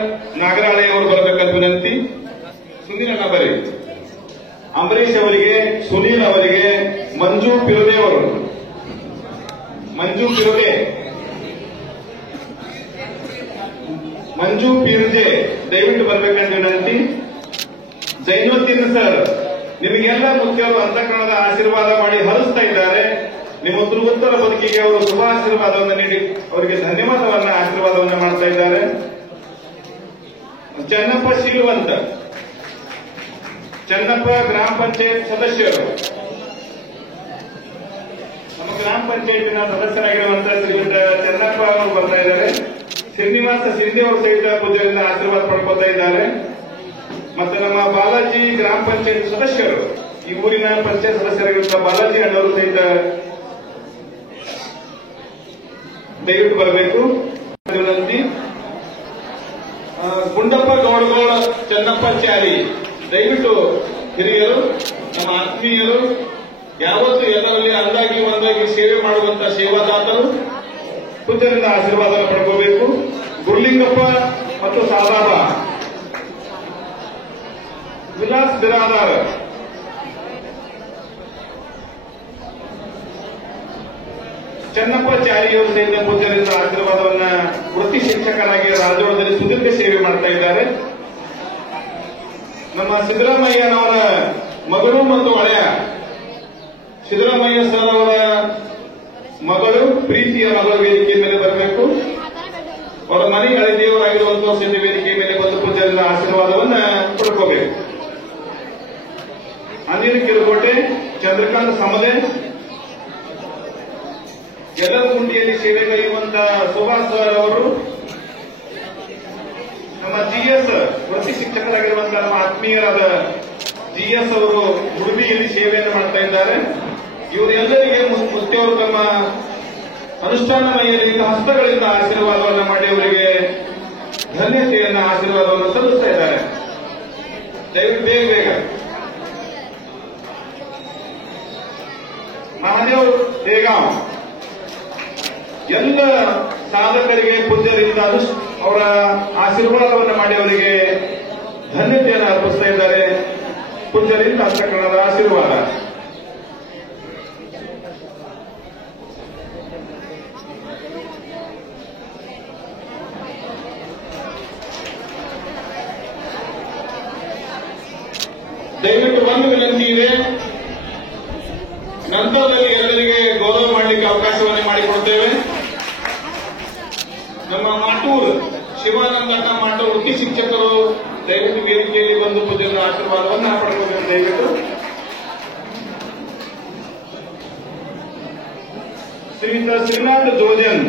ನಾಗರಾಳೆ ಅವರು ಬರಬೇಕಂತ ವಿನಂತಿ. ಸುನೀಲ್ ಅಣ್ಣ ಬರೀ. ಅಂಬರೀಶ್ ಅವರಿಗೆ, ಸುನೀಲ್ ಅವರಿಗೆ, ಮಂಜು ಪಿರುದೆ ಅವರು, ಮಂಜು ಪಿರುದೆ ದಯವಿಟ್ಟು ಬರಬೇಕಂತ ವಿನಂತಿ. ಜೈನುದ್ದೀನ್ ಸರ್, ನಿಮಗೆಲ್ಲ ಮುಖ್ಯರು ಅಂತಃಕರಣದ ಆಶೀರ್ವಾದ ಮಾಡಿ ಹರಿಸ್ತಾ ಇದ್ದಾರೆ. ನಿಮ್ಮ ಉತ್ತರ ಬದುಕಿಗೆ ಅವರು ಶುಭಾಶೀರ್ವಾದವನ್ನು ನೀಡಿ ಅವರಿಗೆ ಧನ್ಯವಾದವನ್ನ ಆಶೀರ್ವಾದವನ್ನು ಮಾಡ್ತಾ ಇದ್ದಾರೆ. ಚೆನ್ನಪ್ಪ ಗ್ರಾಮ ಪಂಚಾಯತ್ ಸದಸ್ಯರು, ನಮ್ಮ ಗ್ರಾಮ ಪಂಚಾಯತಿನ ಸದಸ್ಯರಾಗಿರುವಂತಹ ಶ್ರೀಯುತ ಚೆನ್ನಪ್ಪ ಅವರು ಬರ್ತಾ ಇದ್ದಾರೆ. ಶ್ರೀನಿವಾಸ ಸಿಂಧೆ ಅವರು ಸಹಿತ ಪೂಜೆಯಿಂದ ಆಶೀರ್ವಾದ ಪಡ್ಕೊತಾ ಇದ್ದಾರೆ. ಮತ್ತೆ ನಮ್ಮ ಬಾಲಾಜಿ ಗ್ರಾಮ ಪಂಚಾಯತ್ ಸದಸ್ಯರು, ಈ ಊರಿನ ಪಂಚಾಯತ್ ಸದಸ್ಯರಾಗಿರುವಂತಹ ಬಾಲಾಜಿ ಅಣ್ಣವರು ಸಹಿತ ದಯವಿಟ್ಟು ಬರಬೇಕು ವಿನಂತಿ. ಗುಂಡಪ್ಪ ಗೌಡಗೋಳ, ಚೆನ್ನಪ್ಪ ಚಾರಿ, ದಯವಿಟ್ಟು ಹಿರಿಯರು, ನಮ್ಮ ಆತ್ಮೀಯರು, ಯಾವತ್ತು ಎಲ್ಲರಲ್ಲಿ ಅಂದಾಗಿ ಒಂದಾಗಿ ಸೇವೆ ಮಾಡುವಂತಹ ಸೇವಾದಾತರು ಪೂಜ್ಯರಿಂದ ಆಶೀರ್ವಾದ ಪಡ್ಕೋಬೇಕು. ಗುರ್ಲಿಂಗಪ್ಪ ಮತ್ತು ಸಾದಾಬ, ವಿಲಾಸ್ ಬಿರಾದಾರ್, ಚೆನ್ನಪ್ಪ ಚಾರಿಯವರು ಸಹಿತ ಪೂಜ್ಯರಿಂದ ಆಶೀರ್ವಾದವನ್ನ ವೃತ್ತಿ ಶಿಕ್ಷಕರಾಗಿ ರಾಜೋಳದಲ್ಲಿ ಸುದೀರ್ಘ ಸೇವೆ ಮಾಡ್ತಾ ಇದ್ದಾರೆ. ನಮ್ಮ ಸಿದ್ದರಾಮಯ್ಯನವರ ಮಗಳು ಮತ್ತು ಹಳೆಯ ಸಿದ್ದರಾಮಯ್ಯ ಸರ್ ಅವರ ಮಗಳು, ಪ್ರೀತಿಯ ಮಗಳ ವೇದಿಕೆ ಮೇಲೆ ಬರಬೇಕು. ಅವರ ಮನೆ ಹಳೆದೇವರಾಗಿರುವಂತಹ ಸಿದ್ಧ ವೇದಿಕೆ ಮೇಲೆ ಬಂದು ಪೂಜ್ಯರಿಂದ ಆಶೀರ್ವಾದವನ್ನ ಪಡ್ಕೋಬೇಕು. ಅಂದಿನ ಕಿರುಕೋಟೆ ಚಂದ್ರಕಾಂತ್ ಸಮದೆ, ಎಲ್ಲಗುಂಡಿಯಲ್ಲಿ ಸೇವೆಗೈಯುವಂತಹ ಸುಭಾಷ್ ಸರ್ ಅವರು, GS ವೃತ್ತಿ ಶಿಕ್ಷಕರಾಗಿರುವಂತಹ ನಮ್ಮ ಆತ್ಮೀಯರಾದ GS ಅವರು ಉಡುಪಿಯಲ್ಲಿ ಸೇವೆಯನ್ನು ಮಾಡ್ತಾ ಇದ್ದಾರೆ. ಇವರೆಲ್ಲರಿಗೆ ಮುಖ್ಯವರು ತಮ್ಮ ಅನುಷ್ಠಾನಮಯದಿಂದ ಹಸ್ತಗಳಿಂದ ಆಶೀರ್ವಾದವನ್ನು ಮಾಡಿ ಅವರಿಗೆ ಧನ್ಯತೆಯನ್ನ ಆಶೀರ್ವಾದವನ್ನು ಸಲ್ಲಿಸ್ತಾ ಇದ್ದಾರೆ. ದಯವಿಟ್ಟು ಬೇಗ ಬೇಗ ಮಹಾದೇವ್ ದೇಗಾಂವ್ ಎಲ್ಲ ಸಾಧಕರಿಗೆ ಪೂಜ್ಯರಿಂದ ಅವರ ಆಶೀರ್ವಾದವನ್ನು ಮಾಡಿ ಅವರಿಗೆ ಧನ್ಯತೆಯನ್ನು ಅರ್ಪಿಸ್ತಾ ಇದ್ದಾರೆ. ಪೂಜ್ಯರಿಂದ ಅಂತಃಕರಣದ ಆಶೀರ್ವಾದ. ದಯವಿಟ್ಟು ಒಂದು ವಿನಂತಿ ಇದೆ, ನಂತರದಲ್ಲಿ ಎಲ್ಲರಿಗೆ ಗೌರವ ಮಾಡಲಿಕ್ಕೆ ಅವಕಾಶವನ್ನು ಮಾಡಿಕೊಡ್ತೇವೆ. ನಮ್ಮ ಮಾಟೂರ್ ಶಿವಾನಂದಣ್ಣ ಮಾಟೂರ್ ವೃತ್ತಿ ಶಿಕ್ಷಕರು ದಯವಿಟ್ಟು ವೇದಿಕೆಯಲ್ಲಿ ಬಂದು ಪೂಜ್ಯರ ಆಶೀರ್ವಾದವನ್ನು ಪಡೆದುಕೊಂಡು ದಯವಿಟ್ಟು ಶ್ರೀಯುತ ಶ್ರೀನಾಥ್ ಜೋಜನ್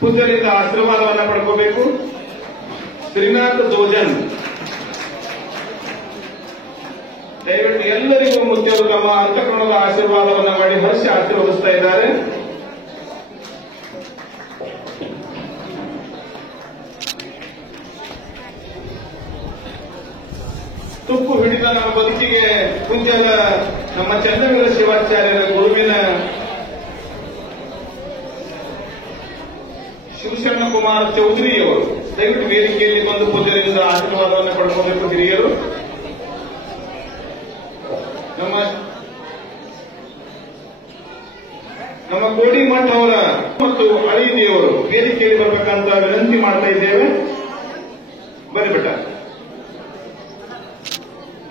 ಪೂಜ್ಯರಿಂದ ಆಶೀರ್ವಾದವನ್ನು ಪಡ್ಕೋಬೇಕು. ಶ್ರೀನಾಥ್ ಜೋಜನ್ ದಯವಿಟ್ಟು ಎಲ್ಲರಿಗೂ ಮುಖ್ಯರು ತಮ್ಮ ಅಂತಃಕರಣದ ಆಶೀರ್ವಾದವನ್ನು ಮಾಡಿ ಹರ್ಷ ಆಶೀರ್ವದಿಸ್ತಾ ಇದ್ದಾರೆ. ತುಕ್ಕು ಹಿಡಿದ ನಮ್ಮ ಬದುಕಿಗೆ ಪೂಜ್ಯದ ನಮ್ಮ ಚಂದ್ರವೀರ ಶಿವಾಚಾರ್ಯರ ಗುರುವಿನ ಶಿವಶರಣ ಕುಮಾರ್ ಚೌಧರಿ ಅವರು ದಯವಿಟ್ಟು ವೇದಿಕೆಯಲ್ಲಿ ಬಂದು ಪೂಜ್ಯರಿಂದ ಆಶೀರ್ವಾದವನ್ನು ಪಡ್ಕೋಬೇಕು. ಹಿರಿಯರು ನಮ್ಮ ಕೋಡಿಮಠ ಅವರ ಮತ್ತು ಅಳಿದೇವರು ವೇದಿಕೆಯಲ್ಲಿ ಬರಬೇಕಂತ ವಿನಂತಿ ಮಾಡ್ತಾ ಇದ್ದೇವೆ. ಬರಿಬಿಟ್ಟ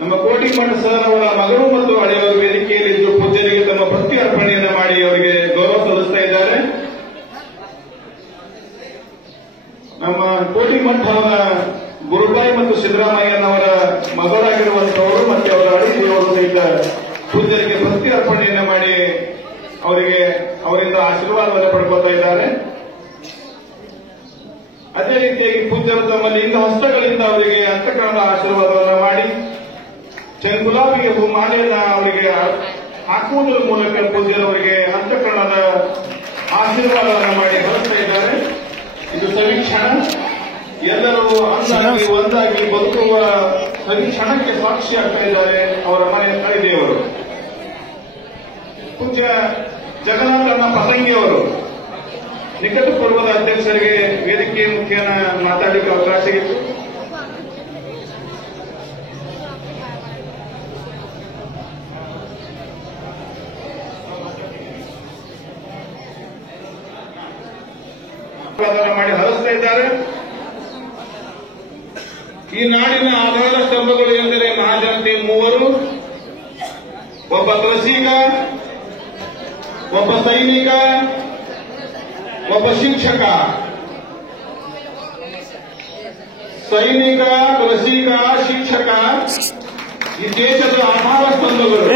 ನಮ್ಮ ಕೋಡಿಮಠ ಸರ್ ಅವರ ಮಗಳು ಮತ್ತು ಹಳೆಯವರು ವೇದಿಕೆಯಲ್ಲಿದ್ದು ಪೂಜ್ಯರಿಗೆ ತಮ್ಮ ಭಕ್ತಿ ಅರ್ಪಣೆಯನ್ನು ಮಾಡಿ ಅವರಿಗೆ ಗೌರವ ಸಲ್ಲಿಸ್ತಾ ಇದ್ದಾರೆ. ನಮ್ಮ ಕೋಡಿಮಠ ಅವರ ಗುರುಬಾಯಿ ಮತ್ತು ಸಿದ್ದರಾಮಯ್ಯನವರ ಮಗಳಾಗಿರುವಂತವರು ಮತ್ತೆ ಅವರ ಅಳಿದೇವರು ಸಹಿತ ಪೂಜ್ಯರಿಗೆ ಭಕ್ತಿ ಅರ್ಪಣೆಯನ್ನು ಮಾಡಿ ಅವರಿಂದ ಆಶೀರ್ವಾದವನ್ನು ಪಡ್ಕೊಳ್ತಾ ಇದ್ದಾರೆ. ಅದೇ ರೀತಿಯಾಗಿ ಪೂಜ್ಯರು ತಮ್ಮ ಲಿಂಗ ಹಸ್ತಗಳಿಂದ ಅವರಿಗೆ ಅಂತಃಕರಣದ ಆಶೀರ್ವಾದವನ್ನು ಮಾಡಿ ಗುಲಾಬಿಗೆ ಹೂಮಾಲೆಯನ್ನ ಅವರಿಗೆ ಹಾಕುವುದರ ಮೂಲಕ ಪೂಜ್ಯರವರಿಗೆ ಅಂತಃಕರಣದ ಆಶೀರ್ವಾದವನ್ನು ಮಾಡಿ ಹೊರಡ್ತಾ ಇದ್ದಾರೆ. ಇದು ಸವಿಕ್ಷಣ, ಎಲ್ಲರೂ ಅಂದಾಗಿ ಒಂದಾಗಿ ಬದುಕುವ ಸವಿಕ್ಷಣಕ್ಕೆ ಸಾಕ್ಷಿ ಆಗ್ತಾ ಇದ್ದಾರೆ ಅವರ ಮನೆ ಅಳಿದೇವರು. ಪೂಜ್ಯ ಜಗನ್ನಾಥನ ಪತಂಗಿಯವರು ನಿಕಟ ಪೂರ್ವದ ಅಧ್ಯಕ್ಷರಿಗೆ ವೇದಿಕೆ ಮುಖ್ಯನ ಮಾತಾಡಲಿಕ್ಕೆ ಅವಕಾಶ ಇತ್ತು. ಮಾಡಿ ಹರಿಸ್ತಾ ಇದ್ದಾರೆ. ಈ ನಾಡಿನ ಆಧಾರ ಸ್ತಂಭಗಳು ಎಂದರೆ ಮಹಾಜನತೆ ಮೂವರು, ಒಬ್ಬ ಕೃಷಿಕ, ಒಬ್ಬ ಸೈನಿಕ, ಒಬ್ಬ ಶಿಕ್ಷಕ. ಸೈನಿಕ, ಕೃಷಿಕ, ಶಿಕ್ಷಕ ಈ ದೇಶದ ಆಧಾರ ಸ್ತಂಭಗಳು.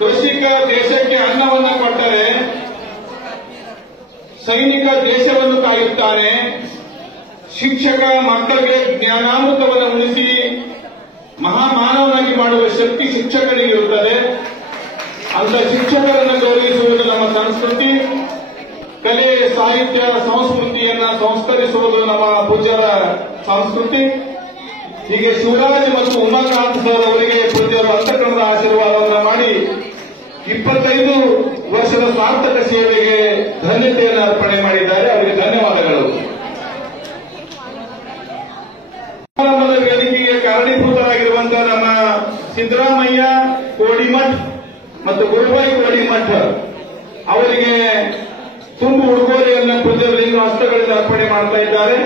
ಕೃಷಿಕ ದೇಶಕ್ಕೆ ಅನ್ನವನ್ನು ಕೊಟ್ಟರೆ, ಸೈನಿಕ ದೇಶವನ್ನು ಕಾಯುತ್ತಾನೆ, ಶಿಕ್ಷಕ ಮಕ್ಕಳಿಗೆ ಜ್ಞಾನಾಮೃತವನ್ನು ಉಳಿಸಿ ಮಹಾಮಾನವನಾಗಿ ಮಾಡುವ ಶಕ್ತಿ ಶಿಕ್ಷಕನಿಗಿರುತ್ತದೆ. ಅಂತ ಶಿಕ್ಷಕರನ್ನು ಗೌರವಿಸುವುದು ನಮ್ಮ ಸಂಸ್ಕೃತಿ. ಕಲೆ, ಸಾಹಿತ್ಯ, ಸಂಸ್ಕೃತಿಯನ್ನ ಸಂಸ್ಕರಿಸುವುದು ನಮ್ಮ ಪೂಜ್ಯರ ಸಂಸ್ಕೃತಿ. ಹೀಗೆ ಶಿವರಾಜ್ ಮತ್ತು ಉಮಾಕಾಂತ್ ಸರ್ ಅವರಿಗೆ ಪೂಜ್ಯರ ಅಂತಃಕರಣದ ಆಶೀರ್ವಾದವನ್ನು ಮಾಡಿ 25 ವರ್ಷದ ಸಾರ್ಥಕ ಸೇವೆಗೆ ಧನ್ಯತೆಯನ್ನು ಅರ್ಪಣೆ ಮಾಡಿದ್ದಾರೆ. ಅವರಿಗೆ ಧನ್ಯವಾದಗಳು. ಸಮಾರಂಭದ ವೇದಿಕೆಗೆ ಕಾರಣೀಭೂತರಾಗಿರುವಂತಹ ನಮ್ಮ ಸಿದ್ದರಾಮಯ್ಯ ಕೋಡಿಮಠ್ ಮತ್ತು ಗುರುಬಾಯಿ ಕೋಡಿಮಠ್ ಅವರಿಗೆ ತುಂಬು ಉಡುಗೊರೆಯನ್ನು ಪೂಜ್ಯರಿಂದ ಹಸ್ತಗಳಿಂದ ಅರ್ಪಣೆ ಮಾಡ್ತಾ ಇದ್ದಾರೆ.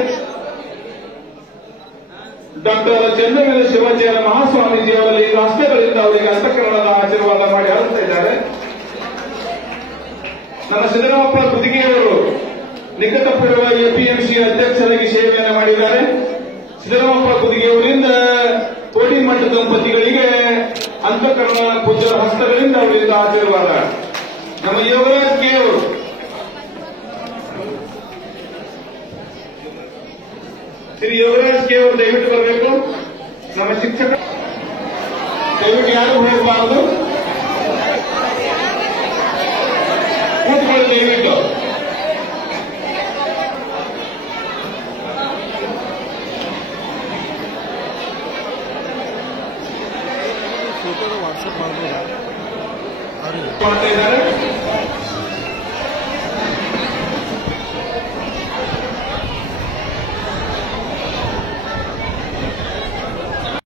ಡಾಕ್ಟರ್ ಚಂದ್ರವೀರ ಶಿವಾಚಾರ್ಯ ಮಹಾಸ್ವಾಮೀಜಿ ಅವರ ಈ ಹಸ್ತಗಳಿಂದ ಅವರಿಗೆ ಅಂತಃಕರಣದ ಆಶೀರ್ವಾದ ಮಾಡಿ ಹರಿಸ್ತಾ ಇದ್ದಾರೆ. ನಮ್ಮ ಸಿದ್ದರಾಮಪ್ಪ ಗುದಿಗೆಯವರು ನಿಕಟಪೂರ್ವ ಎಪಿಎಂಸಿ ಅಧ್ಯಕ್ಷರಾಗಿ ಸೇವೆಯನ್ನು ಮಾಡಿದ್ದಾರೆ. ಸಿದ್ದರಾಮಪ್ಪ ಗುದಿಗೆಯವರಿಂದ ಕೋಡಿಮಠ ದಂಪತಿಗಳಿಗೆ ಅಂತಃಕರಣ ಪೂಜ್ಯರ ಹಸ್ತಗಳಿಂದ ಅವರಿಂದ ಆಶೀರ್ವಾದ. ನಮ್ಮ ಯೋಗರಾಜ್ ಕೆ ಅವರು ಶ್ರೀ ಯೋಗರಾಜ್ ಕೆ ಅವರು ದಯವಿಟ್ಟು ಬರಬೇಕು. ನಮ್ಮ ಶಿಕ್ಷಕ ದಯವಿಟ್ಟು ಯಾರು ಹೋಗಬಾರದು, ಕೂತ್ಕೊಳ್ಳಿ ದಯವಿಟ್ಟು. ಫೋಟೋ ವಾಟ್ಸಪ್ ಮಾಡ್ಬೋದಾ ಮಾಡ್ತಾ ಇದ್ದಾರೆ.